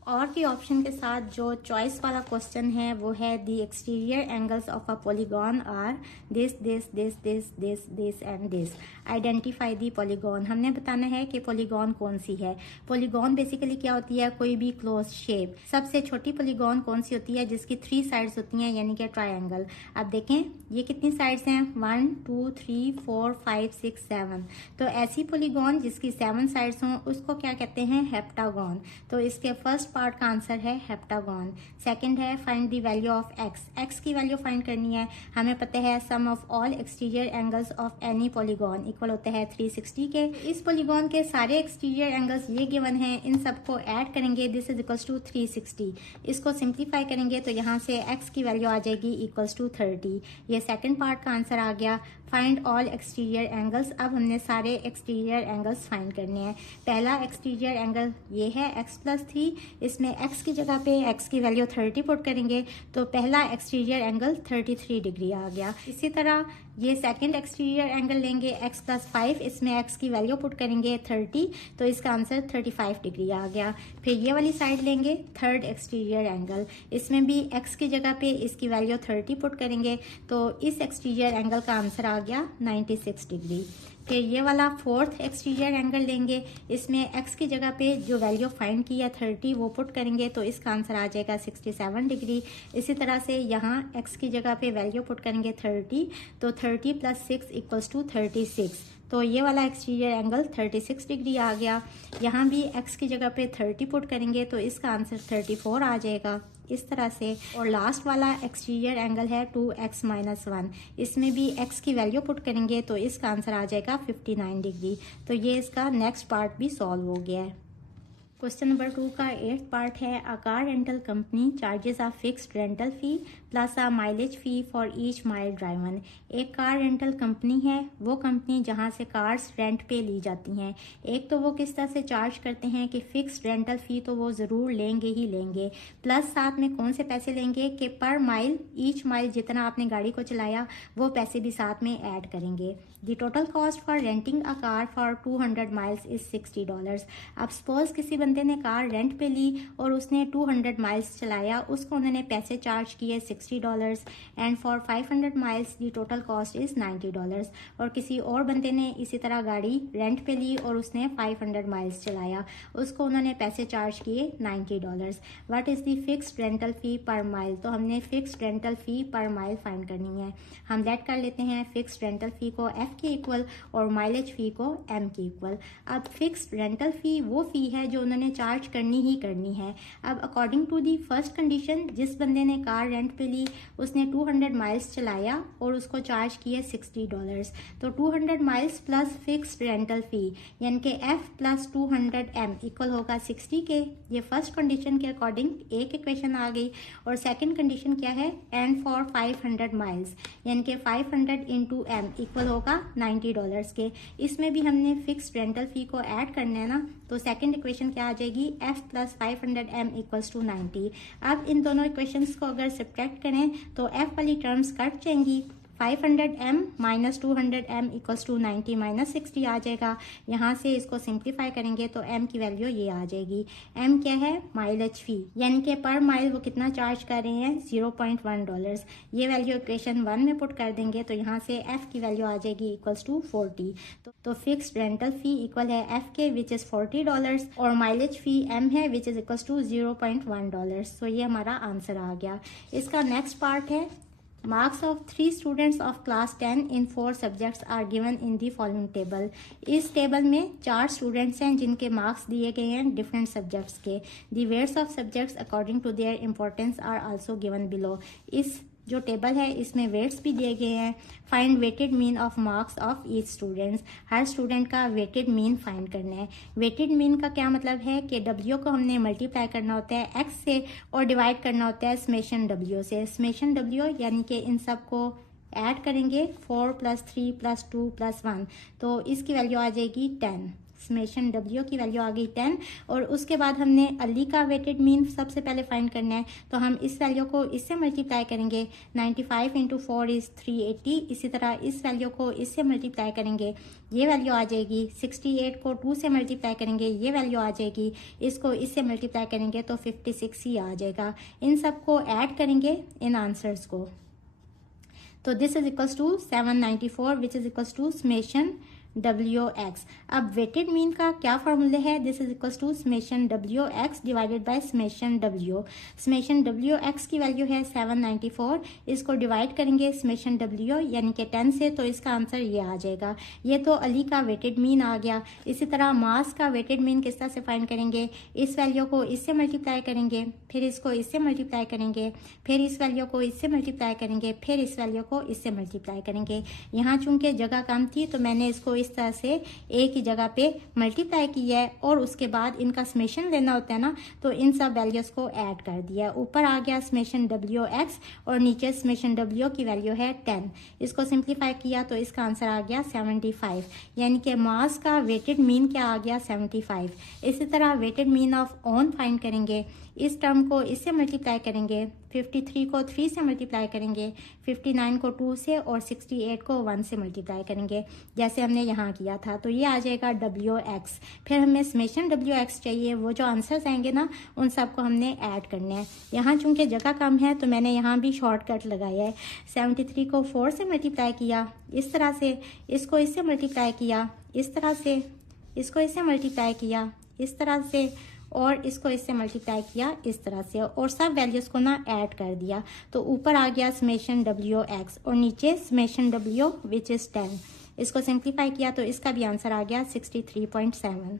और के ऑप्शन के साथ जो चॉइस वाला क्वेश्चन है वो है the exterior angles of a polygon are this this this this this this and this. Identify the polygon. हमने बताना है कि पॉलीगॉन कौन सी है। पॉलीगॉन बेसिकली क्या होती है, कोई भी क्लोज शेप। सबसे छोटी पॉलीगॉन कौन सी होती है, जिसकी 3 साइड्स होती हैं यानी कि ट्रायंगल। अब देखें ये कितनी साइड्स हैं, 1 2 3 4 5 6 7। तो ऐसी पॉलीगॉन जिसकी 7 साइड्स हों उसको क्या कहते हैं, हेप्टागॉन। तो इसके फर्स्ट पार्ट का आंसर है हेप्टागॉन। सेकंड है find the value of x की वैल्यू फाइंड करनी है। हमें पता है sum of all exterior angles of any polygon equal होते हैं 360 के। इस पॉलीगॉन के सारे एक्सटीरियर एंगल्स ये गिवन हैं, इन सबको ऐड करेंगे, दिस इज इक्वल्स टू 360। इसको सिंप्लीफाई करेंगे तो यहाँ से एक्स की वैल्यू आ जाएगी इक्वल्स टू 30। ये सेकंड पार्ट का आंसर आ गया। Find all exterior angles. अब हमने सारे एक्सटीरियर एंगल्स फाइंड करने हैं। पहला एक्सटीरियर एंगल ये है x प्लस 3, इसमें x की जगह पे x की वैल्यू 30 पुट करेंगे तो पहला एक्सटीरियर एंगल 33 डिग्री आ गया। इसी तरह ये सेकंड एक्सटीरियर एंगल लेंगे x प्लस 5, इसमें x की वैल्यू पुट करेंगे 30 तो इसका आंसर 35 डिग्री आ गया। फिर ये वाली साइड लेंगे थर्ड एक्सटीरियर एंगल, इसमें भी x की जगह पे इसकी वैल्यू 30 पुट करेंगे तो इस एक्सटीरियर एंगल का आंसर आ गया 96 डिग्री। फिर ये वाला फोर्थ एक्सटीरियर एंगल लेंगे, इसमें x की जगह पे जो वैल्यू फाइंड की है 30 वो पुट करेंगे तो इसका आंसर आ जाएगा 67 डिग्री। इसी तरह से यहाँ x की जगह पे वैल्यू पुट करेंगे 30 तो 30 प्लस 6 इक्वल्स टू 36, तो ये वाला एक्सटीरियर एंगल 36 डिग्री आ गया। यहाँ भी x की जगह पे 30 पुट करेंगे तो इसका आंसर 34 आ जाएगा इस तरह से। और लास्ट वाला एक्सटीरियर एंगल है 2x माइनस 1, इसमें भी x की वैल्यू पुट करेंगे तो इसका आंसर आ जाएगा 59 डिग्री। तो ये इसका नेक्स्ट पार्ट भी सॉल्व हो गया है। क्वेश्चन नंबर 2 का 8th पार्ट है a car rental company charges a fixed rental fee plus a mileage fee for each mile driven. एक कार रेंटल कंपनी है, वो कंपनी जहां से कार्स रेंट पे ली जाती हैं। एक तो वो किस तरह से चार्ज करते हैं कि फिक्स्ड रेंटल फी तो वो ज़रूर लेंगे ही लेंगे, प्लस साथ में कौन से पैसे लेंगे कि पर माइल, ईच माइल जितना आपने गाड़ी को चलाया वो पैसे भी साथ में ऐड करेंगे। The total cost for renting a car for 200 miles is $60। अब सपोज किसी बंदे ने कार रेंट पे ली और उसने 200 माइल्स चलाया, उसको उन्होंने पैसे चार्ज किए $60 and for 500 miles the total cost is $90। और किसी और बंदे ने इसी तरह गाड़ी रेंट पे ली और उसने 500 माइल्स चलाया, उसको उन्होंने पैसे चार्ज किए $90। What is the fixed rental fee per mile. तो हमने फिक्स्ड रेंटल फी पर माइल फाइंड करनी है। हम लेट कर लेते हैं फिक्स्ड रेंटल फी को f के इक्वल और माइलेज फी को m के इक्वल। अब फिक्स्ड रेंटल फी वो फी है जो उन्होंने चार्ज करनी ही करनी है। अब according to the first condition, जिस बंदे ने कार रेंट पे मिली, उसने 200 माइल्स चलाया और उसको चार्ज किए $60। तो 200 माइल्स प्लस फिक्स्ड रेंटल फ़ी यानी कि F प्लस 200M इक्वल होगा 60 के। ये फर्स्ट कंडीशन के अकॉर्डिंग एक इक्वेशन आ गई। और सेकंड कंडीशन क्या है, एंड फॉर 500 माइल्स यानी कि 500 इंटू M इक्वल होगा $90 के। इसमें भी हमने फिक्स्ड रेंटल फ़ी को ऐड करना है ना, तो सेकंड इक्वेशन क्या आ जाएगी, F plus 500M equals to 90। अब इन दोनों इक्वेशंस को अगर सब्ट्रैक्ट करें तो F वाली टर्म्स कट जाएंगी। 500M minus 200M equals to 90 minus 60 आ जाएगा। यहाँ से इसको सिंप्लीफाई करेंगे तो M की वैल्यू ये आ जाएगी। M क्या है, माइलेज फी यानी कि पर माइल वो कितना चार्ज कर रहे हैं, $0.1। ये वैल्यू इक्वेशन 1 में पुट कर देंगे तो यहाँ से F की वैल्यू आ जाएगी इक्वल्स टू 40। तो फिक्स्ड रेंटल फी इक्वल है F के विच इज़ $40 और माइलेज फी M है विच इज़ इक्वल्स टू $0.1। तो ये हमारा आंसर आ गया। इसका नेक्स्ट पार्ट है, marks of 3 students of class 10 in 4 subjects are given in the following table. इस टेबल में 4 स्टूडेंट्स हैं जिनके मार्क्स दिए गए हैं डिफरेंट सब्जेक्ट्स के। The weights of subjects according to their importance are also given below. इस जो टेबल है इसमें वेट्स भी दिए गए हैं। Find weighted mean of marks of each students. हर स्टूडेंट का वेटेड मीन फाइंड करना है। वेटेड मीन का क्या मतलब है कि W को हमने मल्टीप्लाई करना होता है X से और डिवाइड करना होता है समेशन W से। समेशन W यानी कि इन सब को ऐड करेंगे 4 + 3 + 2 + 1 तो इसकी वैल्यू आ जाएगी 10। समेशन W की वैल्यू आ गई 10। और उसके बाद हमने अली का वेटेड मीन सबसे पहले फाइंड करना है तो हम इस वैल्यू को इससे मल्टीप्लाई करेंगे। 95 × 4 = 380। इसी तरह इस वैल्यू को इससे मल्टीप्लाई करेंगे, ये वैल्यू आ जाएगी। 68 को 2 से मल्टीप्लाई करेंगे, ये वैल्यू आ जाएगी। इसको इससे मल्टीप्लाई करेंगे तो 56 ही आ जाएगा। इन सब को ऐड करेंगे इन आंसर्स को तो this is equals to 794 which is equals to summation WX। अब वेटेड मीन का क्या फॉर्मूला है, this is equals to summation WX divided by summation W। Summation WX की वैल्यू है 794, इसको डिवाइड करेंगे समेशन W यानी कि 10 से तो इसका आंसर ये आ जाएगा। ये तो अली का वेटेड मीन आ गया। इसी तरह मास का वेटेड मीन किस तरह से फाइंड करेंगे, इस वैल्यू को इससे मल्टीप्लाई करेंगे, फिर इसको इससे मल्टीप्लाई करेंगे, फिर इस वैल्यू को इससे मल्टीप्लाई करेंगे, फिर इस वैल्यू को इससे मल्टीप्लाई करेंगे। यहाँ चूंकि जगह कम थी तो मैंने इसको इस तरह से एक ही जगह पे मल्टीप्लाई किया है और उसके बाद इनका समेशन लेना होता है ना, तो इन सब वैल्यूज को ऐड कर दिया। ऊपर आ गया समेशन WX और नीचे समेशन W की वैल्यू है 10। इसको सिंप्लीफाई किया तो इसका आंसर आ गया 75 यानी कि मास का वेटेड मीन क्या आ गया 75। इसी तरह weighted mean of on find करेंगे। इस टर्म को इससे मल्टीप्लाई करेंगे, 53 को 3 से मल्टीप्लाई करेंगे, 59 को 2 से और 68 को 1 से मल्टीप्लाई करेंगे जैसे हमने यहाँ किया था। तो ये आ जाएगा WX। फिर हमें समेशन WX चाहिए, वो जो आंसर्स आएंगे ना उन सबको हमने ऐड करना है। यहाँ चूंकि जगह कम है तो मैंने यहाँ भी शॉर्टकट लगाया है। 73 को 4 से मल्टीप्लाई किया, इस तरह से इसको इससे मल्टीप्लाई किया, इस तरह से इसको इससे मल्टीप्लाई किया, इस तरह से और इसको इससे मल्टीप्लाई किया इस तरह से और सब वैल्यूज को ना ऐड कर दिया। तो ऊपर आ गया समेशन WX और नीचे समेशन W विच इज 10। इसको सिंप्लीफाई किया तो इसका भी आंसर आ गया 63.7।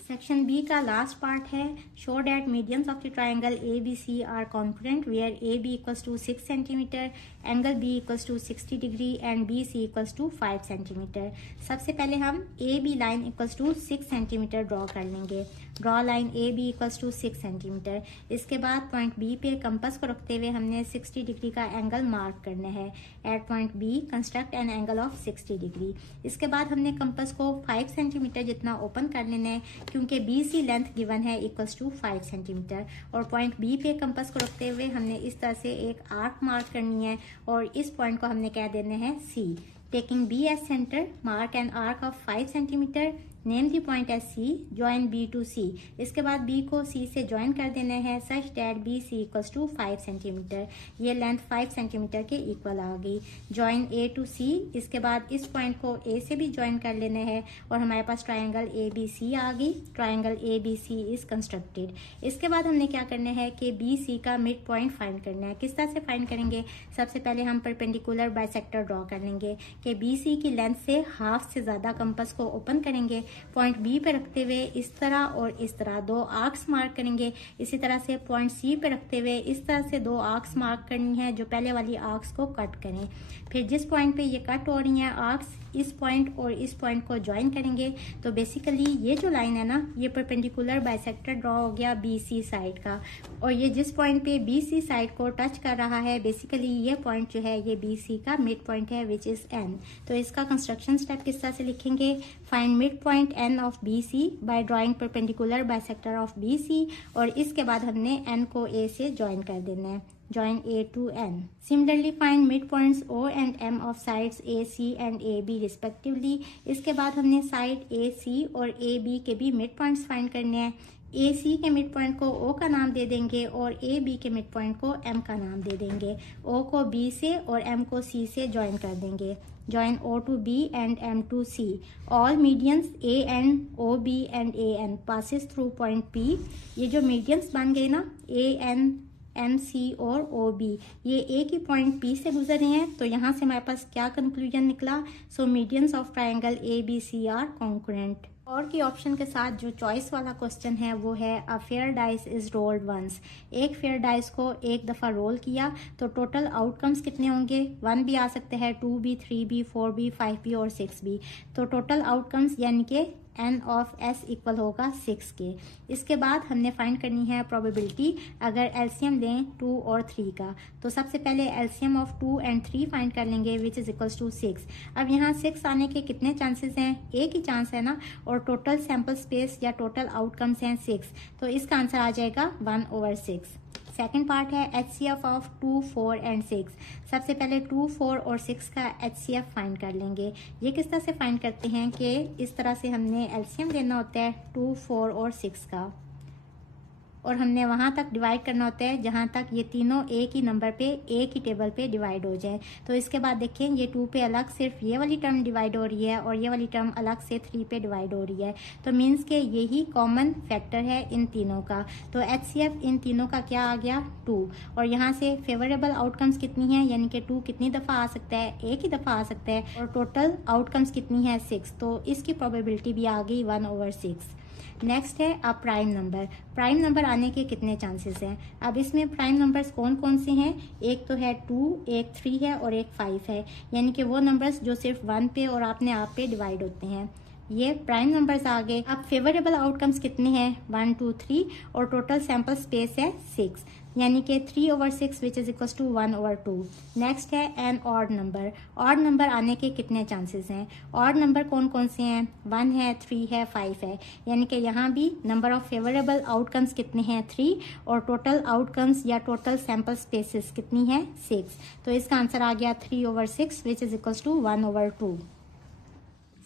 सेक्शन बी का लास्ट पार्ट है, show that medians of the triangle ABC are congruent where AB equals to 6 centimetre, angle B equals to 60 degree and BC equals to 5 centimetre. सबसे पहले हम AB line equals to 6 centimetre draw कर लेंगे। Draw line AB equals to 6 centimetre. इसके बाद point B पे compass को रखते हुए हमने 60 डिग्री का एंगल मार्क करना है। At point B construct an angle of 60 degree. इसके बाद हमने कंपास को 5 सेंटीमीटर जितना ओपन कर लेना है क्योंकि BC लेंथ गिवन है इक्वल्स टू 5 सेंटीमीटर और पॉइंट B पे कंपास को रखते हुए हमने इस तरह से एक आर्क मार्क करनी है और इस पॉइंट को हमने कह देना है C। Taking B as centre, mark an arc of 5 centimetre, name the point as C, join B to C। इसके बाद B को C से ज्वाइन कर देना है such that BC equals to 5 centimetre. ये लेंथ 5 सेंटीमीटर के इक्वल आ गई। Join A to C। इसके बाद इस पॉइंट को A से भी ज्वाइन कर लेना है और हमारे पास ट्राइंगल ABC आ गई। Triangle ABC is constructed. इसके बाद हमने क्या करना है कि BC का मिड पॉइंट फाइंड करना है। किस तरह से फाइंड करेंगे, सबसे पहले हम परपेंडिकुलर बाइसेक्टर ड्रॉ कर लेंगे कि BC की लेंथ से हाफ से ज्यादा कंपास को ओपन करेंगे पॉइंट बी पे रखते हुए इस तरह और इस तरह दो आर्क्स मार्क करेंगे। इसी तरह से पॉइंट सी पे रखते हुए इस तरह से दो आर्क्स मार्क करनी है जो पहले वाली आर्क्स को कट करें। फिर जिस पॉइंट पे ये कट हो रही हैं आर्क्स, इस पॉइंट और इस पॉइंट को ज्वाइन करेंगे। तो बेसिकली ये जो लाइन है ना, ये परपेंडिकुलर बाइसेक्टर ड्रॉ हो गया बीसी साइड का, और ये जिस पॉइंट पे बीसी साइड को टच कर रहा है बेसिकली ये पॉइंट जो है ये बीसी का मिड पॉइंट है विच इज एन। तो इसका कंस्ट्रक्शन स्टेप किस तरह से लिखेंगे, find mid point N of BC by drawing perpendicular bisector of BC, और इसके बाद हमने एन को ए से ज्वाइन कर देना है, join A to N. Similarly, find midpoints O and M of sides AC and AB respectively. इसके बाद हमने साइड AC और AB के भी मिड पॉइंट्स फाइंड करने हैं। AC के मिड पॉइंट को O का नाम दे देंगे और AB के मिड पॉइंट को M का नाम दे देंगे। O को B से और M को C से ज्वाइन कर देंगे। Join O to B and M to C. All medians A and OB and AN passes through point P. ये जो मीडियंस बन गए ना AN MC और OB, ये एक ही पॉइंट P से गुजर रहे हैं। तो यहाँ से हमारे पास क्या कंक्लूजन निकला, so medians of triangle ABC are concurrent. और की ऑप्शन के साथ जो चॉइस वाला क्वेश्चन है वो है a fair dice is rolled once. एक फेयर डाइस को एक दफ़ा रोल किया तो टोटल आउटकम्स कितने होंगे, 1 भी आ सकते हैं, 2 भी, 3 भी, 4 भी, 5 भी और 6 भी। तो टोटल आउटकम्स यानी कि एन ऑफ एस इक्वल होगा 6 के। इसके बाद हमने फाइंड करनी है प्रोबेबिलिटी अगर एलसीएम लें 2 और 3 का। तो सबसे पहले एलसीएम ऑफ 2 एंड 3 फाइंड कर लेंगे विच इज इक्वल्स टू 6। अब यहाँ 6 आने के कितने चांसेस हैं, एक ही चांस है ना, और टोटल सैंपल स्पेस या टोटल आउटकम्स हैं 6, तो इसका आंसर आ जाएगा 1/6। सेकेंड पार्ट है HCF ऑफ 2, 4 एंड 6। सबसे पहले 2, 4 और 6 का HCF फाइंड कर लेंगे। ये किस तरह से फाइंड करते हैं कि इस तरह से हमने एलसीएम लेना होता है 2, 4 और 6 का, और हमने वहाँ तक डिवाइड करना होता है जहाँ तक ये तीनों एक ही नंबर पे एक ही टेबल पे डिवाइड हो जाए। तो इसके बाद देखें ये 2 पे अलग सिर्फ ये वाली टर्म डिवाइड हो रही है और ये वाली टर्म अलग से 3 पे डिवाइड हो रही है। तो मीन्स के यही कॉमन फैक्टर है इन तीनों का। तो HCF इन तीनों का क्या आ गया, 2। और यहाँ से फेवरेबल आउटकम्स कितनी है, यानी कि 2 कितनी दफ़ा आ सकता है, एक ही दफ़ा आ सकता है, और टोटल आउटकम्स कितनी है 6। तो इसकी प्रोबेबिलिटी भी आ गई 1/6। नेक्स्ट है अब प्राइम नंबर। प्राइम नंबर आने के कितने चांसेस हैं। अब इसमें प्राइम नंबर्स कौन कौन से हैं, एक तो है 2, एक 3 है और एक 5 है, यानी कि वो नंबर्स जो सिर्फ 1 पे और अपने आप पे डिवाइड होते हैं। ये प्राइम नंबर्स आ गए। अब फेवरेबल आउटकम्स कितने हैं, 1, 2, 3, और टोटल सैंपल स्पेस है 6, यानी कि 3/6 which is equal to 1/2। Next है an odd number. Odd number आने के कितने चांसेस हैं, ऑड नंबर कौन कौन से हैं, 1 है, 3 है, 5 है, यानी कि यहाँ भी नंबर ऑफ फेवरेबल आउटकम्स कितने हैं 3, और टोटल आउटकम्स या टोटल सैंपल स्पेसिस कितनी है 6। तो इसका आंसर आ गया 3/6 which is equal to 1/2।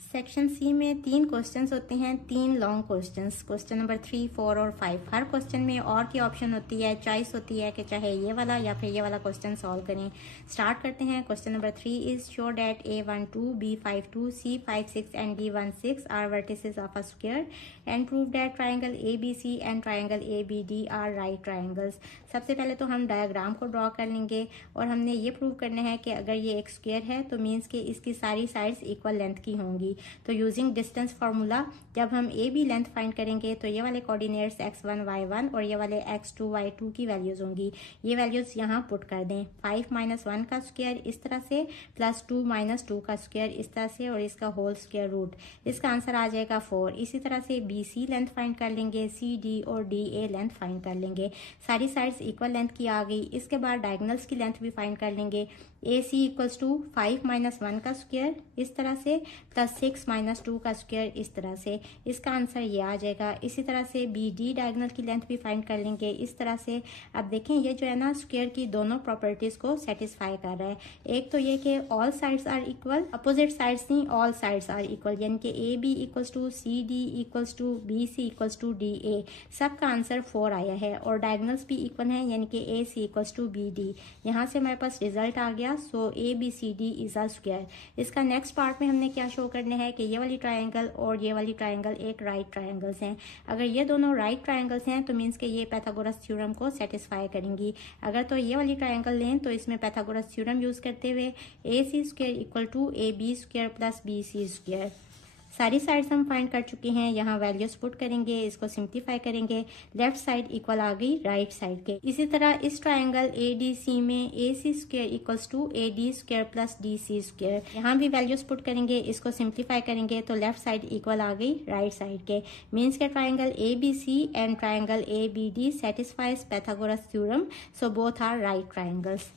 Section C में 3 क्वेश्चंस होते हैं, 3 लॉन्ग क्वेश्चंस, क्वेश्चन नंबर 3, 4 और 5। हर क्वेश्चन में और की ऑप्शन होती है, चॉइस होती है कि चाहे ये वाला या फिर ये वाला क्वेश्चन सॉल्व करें। स्टार्ट करते हैं। Question number 3 is show that A12, B52, C56 and D16 are vertices of a square and prove that triangle ABC and triangle ABD are right triangles. सबसे पहले तो हम डायग्राम को ड्रॉ कर लेंगे और हमने ये प्रूव करना है कि अगर ये एक स्क्वायर है तो मीन्स कि इसकी सारी साइड्स इक्वल लेंथ की होंगी। तो यूजिंग डिस्टेंस फार्मूला जब हम AB लेंथ फाइंड करेंगे तो ये वाले कोऑर्डिनेट्स x1, y1 और ये वाले x2, y2 की वैल्यूज होंगी। ये वैल्यूज यहाँ पुट कर दें। 5 - 1 का स्क्वायर इस तरह से, प्लस 2 - 2 का स्क्वायर इस तरह से, और इसका होल स्क्वायर रूट। इसका आंसर आ जाएगा 4। इसी तरह से BC लेंथ फाइंड कर लेंगे, CD और DA लेंथ फाइंड कर लेंगे। सारी साइड्स इक्वल लेंथ की आ गई। इसके बाद डायगोनल्स की लेंथ भी फाइंड कर लेंगे। AC इक्वल्स टू 5 - 1 का स्क्वायर इस तरह से, प्लस 6 - 2 का स्क्वायर इस तरह से। इसका आंसर ये आ जाएगा। इसी तरह से BD डायगोनल की लेंथ भी फाइंड कर लेंगे इस तरह से। अब देखें ये जो है ना स्क्वायर की दोनों प्रॉपर्टीज को सेटिस्फाई कर रहा है। एक तो ये कि all sides are equal, opposite sides नहीं ऑल साइड्स आर इक्वल, यानी कि AB equals to CD equals to BC equals to DA। सबका आंसर 4 आया है और डायगोनल्स भी इक्वल हैं, यानी कि AC इक्वल्स टू BD। यहाँ से हमारे पास रिजल्ट आ गया। सो ABCD इज अ स्क्वायर। इसका नेक्स्ट पार्ट में हमने क्या शो करना है कि ये वाली ट्रायंगल और ये वाली ट्रायंगल एक राइट ट्रायंगल्स हैं। अगर ये दोनों राइट ट्रायंगल्स हैं तो मीन्स कि ये पैथागोरस थ्योरम को सेटिस्फाई करेंगी। अगर तो ये वाली ट्रायंगल लें तो इसमें पैथागोरस थ्योरम यूज करते हुए AC² equal to AB² plus BC²। सारी साइड्स हम फाइंड कर चुके हैं। यहाँ वैल्यूज पुट करेंगे, इसको सिंप्लीफाई करेंगे, लेफ्ट साइड इक्वल आ गई राइट साइड के। इसी तरह इस ट्राइंगल ADC में AC square equals to AD square plus DC square, यहाँ भी वैल्यूज पुट करेंगे, इसको सिंप्लीफाई करेंगे तो लेफ्ट साइड इक्वल आ गई राइट साइड के। मीन्स के triangle ABC and triangle ABD satisfies Pythagoras theorem, so both are right triangles.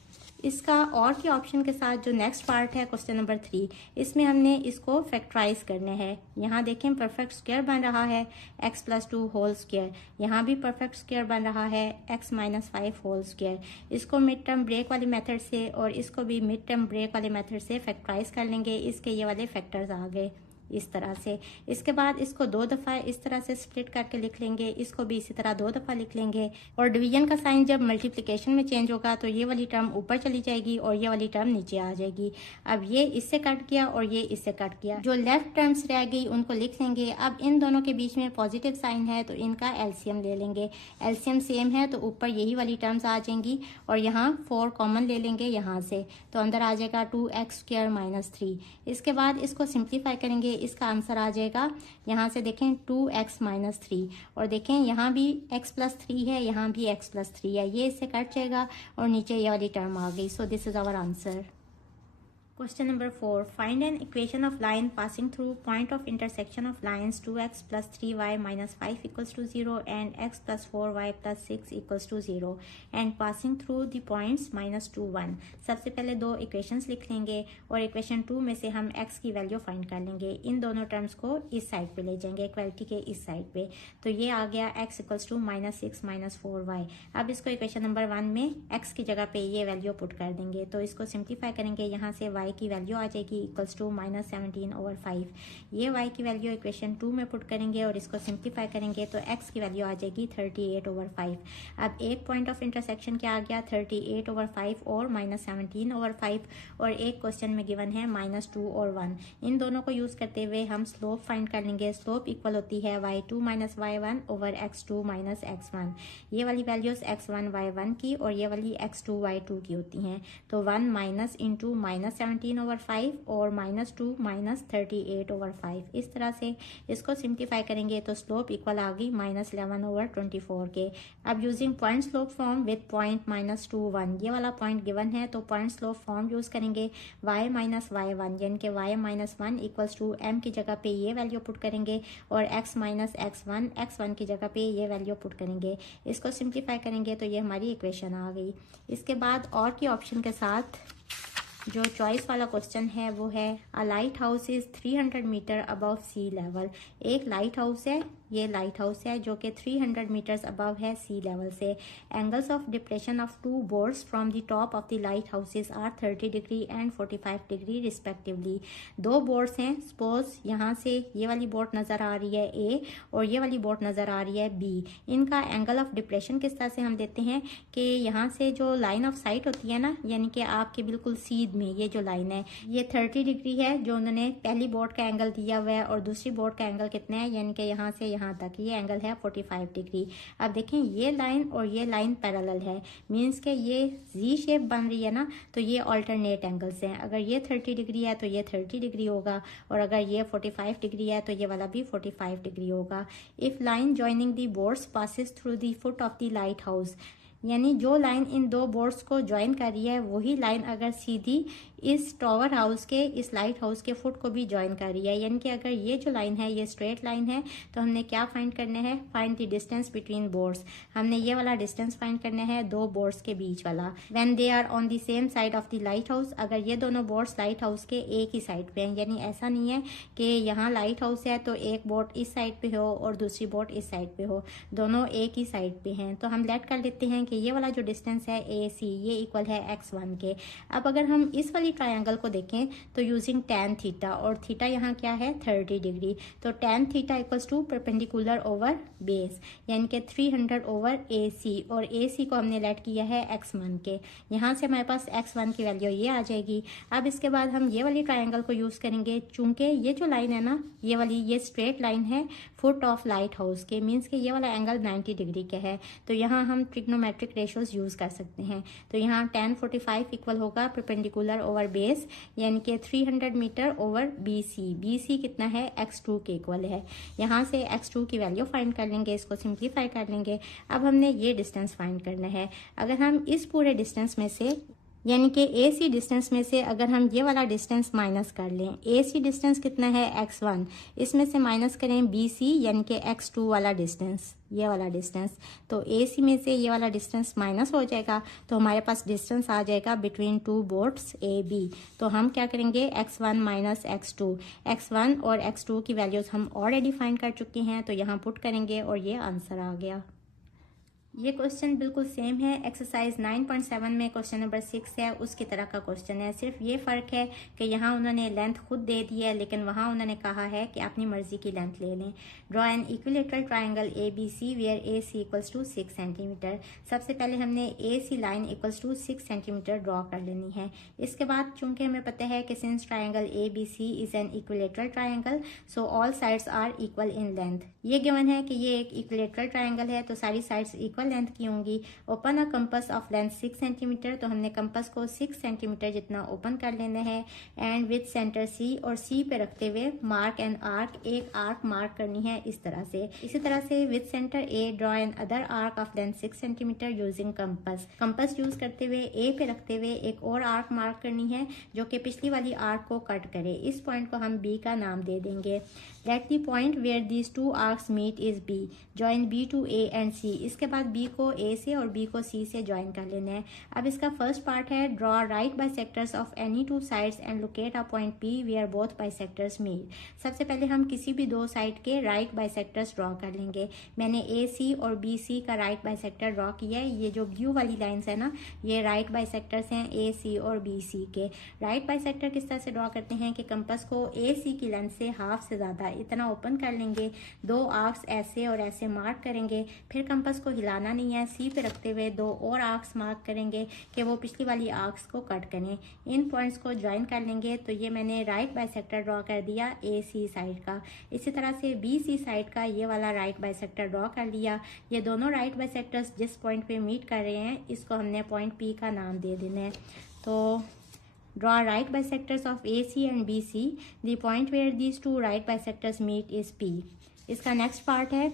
इसका और के ऑप्शन के साथ जो नेक्स्ट पार्ट है क्वेश्चन नंबर 3, इसमें हमने इसको फैक्टराइज करने हैं। यहाँ देखें परफेक्ट स्क्वायर बन रहा है x + 2 होल स्क्वायर, यहाँ भी परफेक्ट स्क्वायर बन रहा है x - 5 होल स्क्वायर। इसको मिड टर्म ब्रेक वाली मेथड से और इसको भी मिड टर्म ब्रेक वाली मेथड से फैक्टराइज कर लेंगे। इसके ये वाले फैक्टर्स आ गए इस तरह से। इसके बाद इसको 2 दफ़ा इस तरह से स्प्लिट करके लिख लेंगे, इसको भी इसी तरह 2 दफ़ा लिख लेंगे। और डिवीजन का साइन जब मल्टीप्लिकेशन में चेंज होगा तो ये वाली टर्म ऊपर चली जाएगी और ये वाली टर्म नीचे आ जाएगी। अब ये इससे कट गया और ये इससे कट गया, जो लेफ्ट टर्म्स रह गई उनको लिख लेंगे। अब इन दोनों के बीच में पॉजिटिव साइन है तो इनका एलसीएम ले लेंगे। एलसीएम सेम है तो ऊपर यही वाली टर्म्स आ जाएंगी और यहाँ 4 कॉमन ले लेंगे यहाँ से, तो अंदर आ जाएगा 2x² - 3। इसके बाद इसको सिंप्लीफाई करेंगे, इसका आंसर आ जाएगा यहाँ से देखें 2x - 3 और देखें यहाँ भी x + 3 है, यहाँ भी x + 3 है, ये इससे कट जाएगा और नीचे ये वाली टर्म आ गई। So this is our answer. Question number 4. Find an equation of line passing through point of intersection of lines 2x + 3y - 5 = 0 and x + 4y + 6 = 0 and passing through the points -2, 1। सबसे पहले 2 equations लिख लेंगे और equation 2 में से हम x की value find कर लेंगे। इन दोनों टर्म्स को इस साइड पे ले जाएंगे, इक्वलिटी के इस साइड पे। तो ये आ गया x = -6 - 4y। अब इसको इक्वेशन नंबर 1 में x की जगह पे ये वैल्यू पुट कर देंगे, तो इसको सिंप्लीफाई करेंगे। यहाँ से y की वैल्यू आ जाएगी इक्वल्स टू -17/5। ये y की वैल्यू इक्वेशन 2 में पुट करेंगे और इसको सिंप्लीफाई करेंगे तो x की वैल्यू आ जाएगी 38/5। अब एक पॉइंट ऑफ इंटरसेक्शन क्या आ गया 38/5 और -17/5, और एक क्वेश्चन में गिवन है -2 और 1। इन दोनों को यूज करते हुए हम स्लोप फाइंड कर लेंगे। स्लोप इक्वल होती है y2 - y1 / x2 - x1। ये वाली वैल्यूज x1 y1 की और ये वाली x2 y2 की होती हैं, तो 1 - इंटू -17/5 और -2 - 38/5। इस तरह से इसको सिंप्लीफाई करेंगे तो स्लोप इक्वल आ गई -11/24 के। अब using point slope form with point -2, 1, ये वाला पॉइंट गिवन है तो पॉइंट स्लोप फॉर्म यूज करेंगे। y - y1 यानी कि y - 1 इक्वल्स टू m की जगह पे ये वैल्यू पुट करेंगे और x - x1 की जगह पे ये वैल्यू पुट करेंगे। इसको सिंप्लीफाई करेंगे तो ये हमारी इक्वेशन आ गई। इसके बाद और की ऑप्शन के साथ जो चॉइस वाला क्वेश्चन है वो है a lighthouse is 300 metre above sea level. एक लाइट हाउस है, ये लाइट हाउस है जो कि 300 मीटर्स अबव है सी लेवल से। Angles of depression of 2 boards from the top of the light houses are 30 degree and 45 degree respectively. 2 boards हैं, suppose यहाँ से ये वाली बोर्ड नज़र आ रही है ए और ये वाली बोर्ड नज़र आ रही है बी। इनका एंगल ऑफ डिप्रेशन किस तरह से हम देते हैं कि यहाँ से जो लाइन ऑफ साइट होती है ना, यानी कि आपके बिल्कुल सीध में ये जो लाइन है ये 30 डिग्री है जो उन्होंने पहली बोर्ड का एंगल दिया हुआ है, और दूसरी बोर्ड का एंगल कितना है, यानी कि यहाँ से यहाँ तक ये एंगल है 45 डिग्री। अब देखें ये लाइन और ये लाइन पैरेलल है, मीन्स के ये जी शेप बन रही है ना, तो ये ऑल्टरनेट एंगल्स हैं। अगर ये 30 डिग्री है तो ये 30 डिग्री होगा, और अगर ये 45 डिग्री है तो ये वाला भी 45 डिग्री होगा। If line joining the boards passes through the foot of the light house, यानी जो लाइन इन 2 बोर्ड्स को ज्वाइन कर रही है वही लाइन अगर सीधी इस टावर हाउस के, इस लाइट हाउस के फुट को भी ज्वाइन कर रही है, यानी कि अगर ये जो लाइन है ये स्ट्रेट लाइन है तो हमने क्या फाइंड करना है, find the distance between boards. हमने ये वाला डिस्टेंस फाइंड करना है 2 बोर्ड्स के बीच वाला। When they are on the same side of the light house, अगर ये दोनों बोर्ड्स लाइट हाउस के एक ही साइड पे हैं, यानी ऐसा नहीं है कि यहाँ लाइट हाउस है तो एक बोर्ड इस साइड पे हो और दूसरी बोर्ड इस साइड पे हो, दोनों एक ही साइड पे हैं, तो हम लेट कर लेते हैं कि ये वाला जो डिस्टेंस है AC ये इक्वल है x1 के। अब अगर हम इस वाली ट्रायंगल को देखें तो यूजिंग tan थीटा, और थीटा यहाँ क्या है 30 डिग्री, तो tan theta equals to perpendicular over base, यानी कि 300/AC, और AC को हमने लेट किया है x1 के। यहाँ से हमारे पास x1 की वैल्यू ये आ जाएगी। अब इसके बाद हम ये वाली ट्रायंगल को यूज करेंगे, चूंकि ये जो लाइन है ना, ये वाली ये स्ट्रेट लाइन है फुट ऑफ लाइट हाउस के, मीन्स के ये वाला एंगल 90 डिग्री के है, तो यहाँ हम ट्रिग्नोमेट्रिक रेशियोज यूज कर सकते हैं। तो यहाँ tan 45 इक्वल होगा परपेंडिकुलर ओवर ओवर बेस यानी कि 300 मीटर ओवर BC कितना है x2 के इक्वल है। यहाँ से x2 की वैल्यू फाइंड कर लेंगे, इसको सिंप्लीफाई कर लेंगे। अब हमने ये डिस्टेंस फाइंड करना है। अगर हम इस पूरे डिस्टेंस में से यानी कि AC डिस्टेंस में से अगर हम ये वाला डिस्टेंस माइनस कर लें, AC डिस्टेंस कितना है x1, इसमें से माइनस करें BC यानी कि x2 वाला डिस्टेंस, ये वाला डिस्टेंस, तो AC में से ये वाला डिस्टेंस माइनस हो जाएगा तो हमारे पास डिस्टेंस आ जाएगा बिटवीन टू बोर्ड्स AB। तो हम क्या करेंगे, x1 माइनस x2, x1 और x2 की वैल्यूज हम ऑलरेडी फाइंड कर चुके हैं तो यहाँ पुट करेंगे और ये आंसर आ गया। ये क्वेश्चन बिल्कुल सेम है, एक्सरसाइज 9.7 में क्वेश्चन नंबर 6 है उसकी तरह का क्वेश्चन है। सिर्फ ये फ़र्क है कि यहाँ उन्होंने लेंथ खुद दे दी है लेकिन वहाँ उन्होंने कहा है कि अपनी मर्जी की लेंथ ले लें। Draw an equilateral triangle ABC where AC equals to 6 centimetre. सबसे पहले हमने AC line equals to 6 centimetre draw कर लेनी है। इसके बाद चूंकि हमें पता है कि since triangle ABC is an equilateral triangle so all sides are equal in length. ये गिवन है कि ये एक इक्विलेटरल ट्राइंगल है तो सारी साइड्स इक्वल लेंथ की होंगी। Open a compass of length 6 centimetre, तो हमने कंपास को 6 सेंटीमीटर जितना ओपन कर लेना है एंड विद सेंटर C और C पे रखते हुए मार्क एन आर्क, एक आर्क मार्क करनी है इस तरह से। इसी तरह से with centre A draw an other arc of length 6 centimetre using compass. Compass use करते हुए A पे रखते हुए एक और आर्क मार्क करनी है जो कि पिछली वाली आर्क को कट करे। इस पॉइंट को हम B का नाम दे देंगे। Let the point where these two arcs meet is B, join B to A and C। इसके बाद B को A से और B को C से ज्वाइन कर लेना है। अब इसका फर्स्ट पार्ट है draw right bisectors of any two sides and locate a point P where both bisectors meet. सबसे पहले हम किसी भी दो साइड के राइट बाइसेक्टर्स ड्रॉ कर लेंगे। मैंने AC और BC का राइट बाइसेक्टर ड्रॉ किया है। ये जो ब्लू वाली लाइंस है ना, ये राइट बाइसेक्टर्स हैं AC और BC के। राइट बाइसेक्टर किस तरह से ड्रॉ करते हैं कि कंपास को AC की लेंथ से हाफ से ज़्यादा इतना ओपन कर लेंगे, दो आर्क्स ऐसे और ऐसे मार्क करेंगे, फिर कंपास को हिलाना नहीं है, C पे रखते हुए दो और आर्क्स मार्क करेंगे कि वो पिछली वाली आर्क्स को कट करें। इन पॉइंट्स को ज्वाइन कर लेंगे। तो ये मैंने राइट बाइसेक्टर ड्रॉ कर दिया AC साइड का। इसी तरह से BC साइड का ये वाला राइट बाइसेक्टर ड्रॉ कर लिया। ये दोनों राइट बाइसेक्टर्स जिस पॉइंट पे मीट कर रहे हैं इसको हमने पॉइंट P का नाम दे देना है। तो draw right bisectors of AC and BC. The point where these two right bisectors meet is P. इसका नेक्स्ट पार्ट है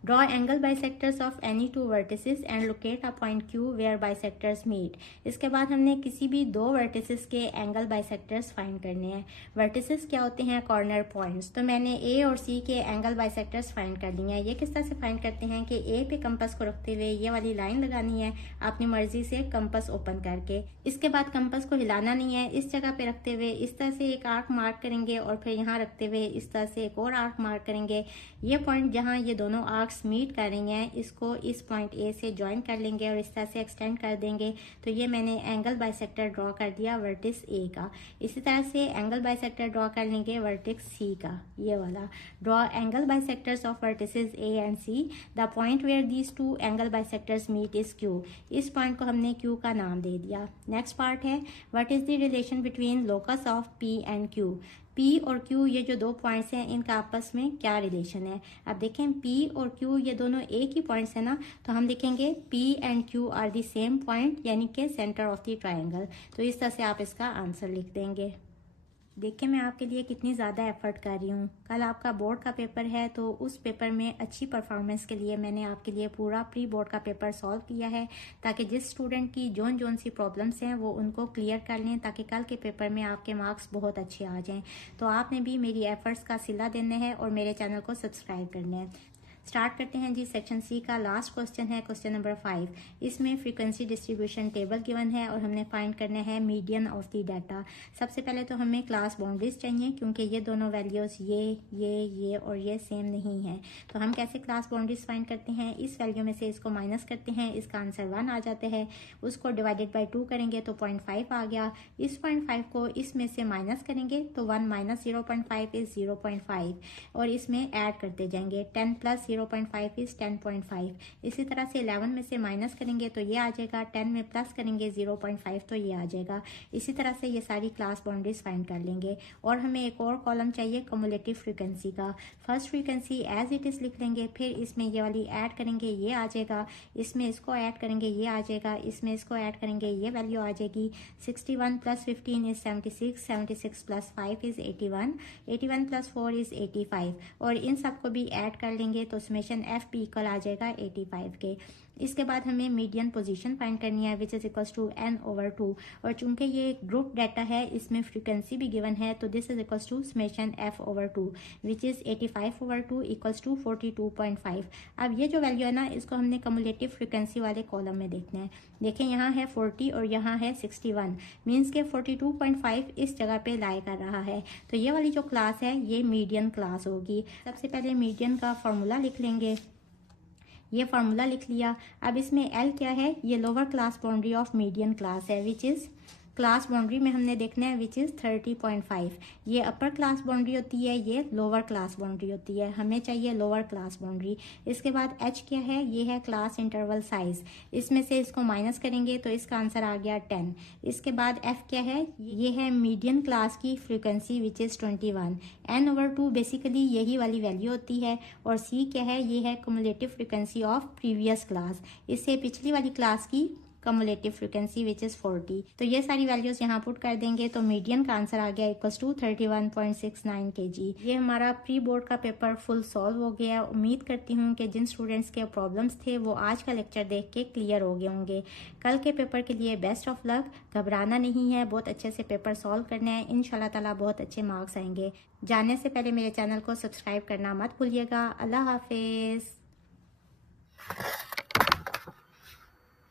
draw angle bisectors of any two vertices and locate a point Q where bisectors meet. इसके बाद हमने किसी भी दो vertices के angle bisectors find करने हैं। vertices क्या होते हैं? Corner points. तो मैंने A और C के एंगल बाइसेक्टर्स फाइंड कर लिए हैं। ये किस तरह से फाइंड करते हैं कि A पे कंपास को रखते हुए ये वाली लाइन लगानी है अपनी मर्जी से कंपास ओपन करके। इसके बाद कंपास को हिलाना नहीं है, इस जगह पे रखते हुए इस तरह से एक आर्क मार्क करेंगे और फिर यहाँ रखते हुए इस तरह से एक और आर्क मार्क करेंगे। ये पॉइंट जहाँ ये दोनों आर्क्स मीट कर रही हैं इसको इस पॉइंट A से ज्वाइन कर लेंगे और इस तरह से एक्सटेंड कर देंगे। तो ये मैंने एंगल बाइसेक्टर ड्रॉ कर दिया वर्टिस A का। इसी तरह से एंगल बाइसेक्टर ड्रॉ कर लेंगे वर्टिक्स C का, ये वाला। Draw angle bisectors of vertices A and C। The point where these two angle bisectors meet is Q। इस पॉइंट को हमने Q का नाम दे दिया। नेक्स्ट पार्ट है what is the relation between locus of P and Q। P और Q ये जो दो पॉइंट्स हैं इनका आपस में क्या रिलेशन है। अब देखें P और Q ये दोनों एक ही पॉइंट्स हैं ना, तो हम देखेंगे P and Q are the same point यानी कि सेंटर ऑफ द ट्राइंगल। तो इस तरह से आप इसका आंसर लिख देंगे। देखिए मैं आपके लिए कितनी ज़्यादा एफर्ट कर रही हूँ। कल आपका बोर्ड का पेपर है तो उस पेपर में अच्छी परफॉर्मेंस के लिए मैंने आपके लिए पूरा प्री बोर्ड का पेपर सॉल्व किया है ताकि जिस स्टूडेंट की जोन सी प्रॉब्लम्स हैं वो उनको क्लियर कर लें ताकि कल के पेपर में आपके मार्क्स बहुत अच्छे आ जाएं। तो आपने भी मेरी एफर्ट्स का सिला देना है और मेरे चैनल को सब्सक्राइब करना है। स्टार्ट करते हैं जी। सेक्शन C का लास्ट क्वेश्चन है क्वेश्चन नंबर 5। इसमें फ्रीक्वेंसी डिस्ट्रीब्यूशन टेबल गिवन है और हमने फाइंड करना है मीडियन ऑफ द डाटा। सबसे पहले तो हमें क्लास बाउंड्रीज चाहिए क्योंकि ये दोनों वैल्यूज ये और ये सेम नहीं है। तो हम कैसे क्लास बाउंड्रीज फाइंड करते हैं? इस वैल्यू में से इसको माइनस करते हैं, इसका आंसर 1 आ जाता है। उसको डिवाइडेड बाई 2 करेंगे तो 0.5 आ गया। इस 0.5 को इसमें से माइनस करेंगे तो 1 माइनस 0.5 इज 0.5 और इसमें ऐड करते जाएंगे। 10 प्लस 0.5 इज़ 10.5। इसी तरह से 11 में से माइनस करेंगे तो ये आ जाएगा, 10 में प्लस करेंगे 0.5 तो ये आ जाएगा। इसी तरह से ये सारी क्लास बाउंड्रीज फाइंड कर लेंगे। और हमें एक और कॉलम चाहिए कम्युलेटिव फ्रीक्वेंसी का। First frequency as it is लिख लेंगे, फिर इसमें ये वाली ऐड करेंगे ये आ जाएगा, इसमें इसको ऐड करेंगे ये आ जाएगा, इसमें इसको ऐड करेंगे ये वैल्यू आ जाएगी। 61 + 15 इज़ 76, 76 + 5 इज़ 81, 81 + 4 इज़ 85 और इन सबको भी ऐड कर लेंगे तो समेशन एफ पी इक्वल आ जाएगा 85 के। इसके बाद हमें मीडियन पोजीशन फाइंड करनी है विच इज इक्वल्स टू n/2 और चूंकि ये ग्रुप डाटा है इसमें फ्रीक्वेंसी भी गिवन है तो this is equals to summation f/2 which is 85/2 equals to 42.5। अब ये जो वैल्यू है ना इसको हमने कम्युलेटिव फ्रीक्वेंसी वाले कॉलम में देखना है। देखें यहाँ है 40 और यहाँ है 61 मीन्स के 42.5 इस जगह पे लाई कर रहा है। तो ये वाली जो क्लास है ये मीडियन क्लास होगी। सबसे पहले मीडियन का फॉर्मूला लिख लेंगे, ये फार्मूला लिख लिया। अब इसमें एल क्या है, ये lower class boundary of median class है विच इज़ क्लास बाउंड्री में हमने देखना है विच इज़ 30.5। ये अपर क्लास बाउंड्री होती है, ये लोअर क्लास बाउंड्री होती है, हमें चाहिए लोअर क्लास बाउंड्री। इसके बाद एच क्या है, ये है क्लास इंटरवल साइज, इसमें से इसको माइनस करेंगे तो इसका आंसर आ गया 10। इसके बाद एफ क्या है, ये है मीडियन क्लास की frequency which is 21। n/2 basically यही वाली वैल्यू होती है। और सी क्या है, ये है cumulative frequency of previous class, इससे पिछली वाली क्लास की कम्युलेटिव फ्रीक्वेंसी विच इज़ 40। तो ये सारी वैल्यूज यहाँ पुट कर देंगे तो मीडियन का आंसर आ गया इक्वल्स टू 31.69 kg। ये हमारा प्री बोर्ड का पेपर फुल सॉल्व हो गया। उम्मीद करती हूँ कि जिन स्टूडेंट्स के प्रॉब्लम्स थे वो आज का लेक्चर देख के क्लियर हो गए होंगे। कल के पेपर के लिए बेस्ट ऑफ लक। घबराना नहीं है, बहुत अच्छे से पेपर सॉल्व करने हैं, इंशाल्लाह ताला बहुत अच्छे मार्क्स आएंगे। जाने से पहले मेरे चैनल को सब्सक्राइब करना मत भूलिएगा। अल्लाह हाफिज़।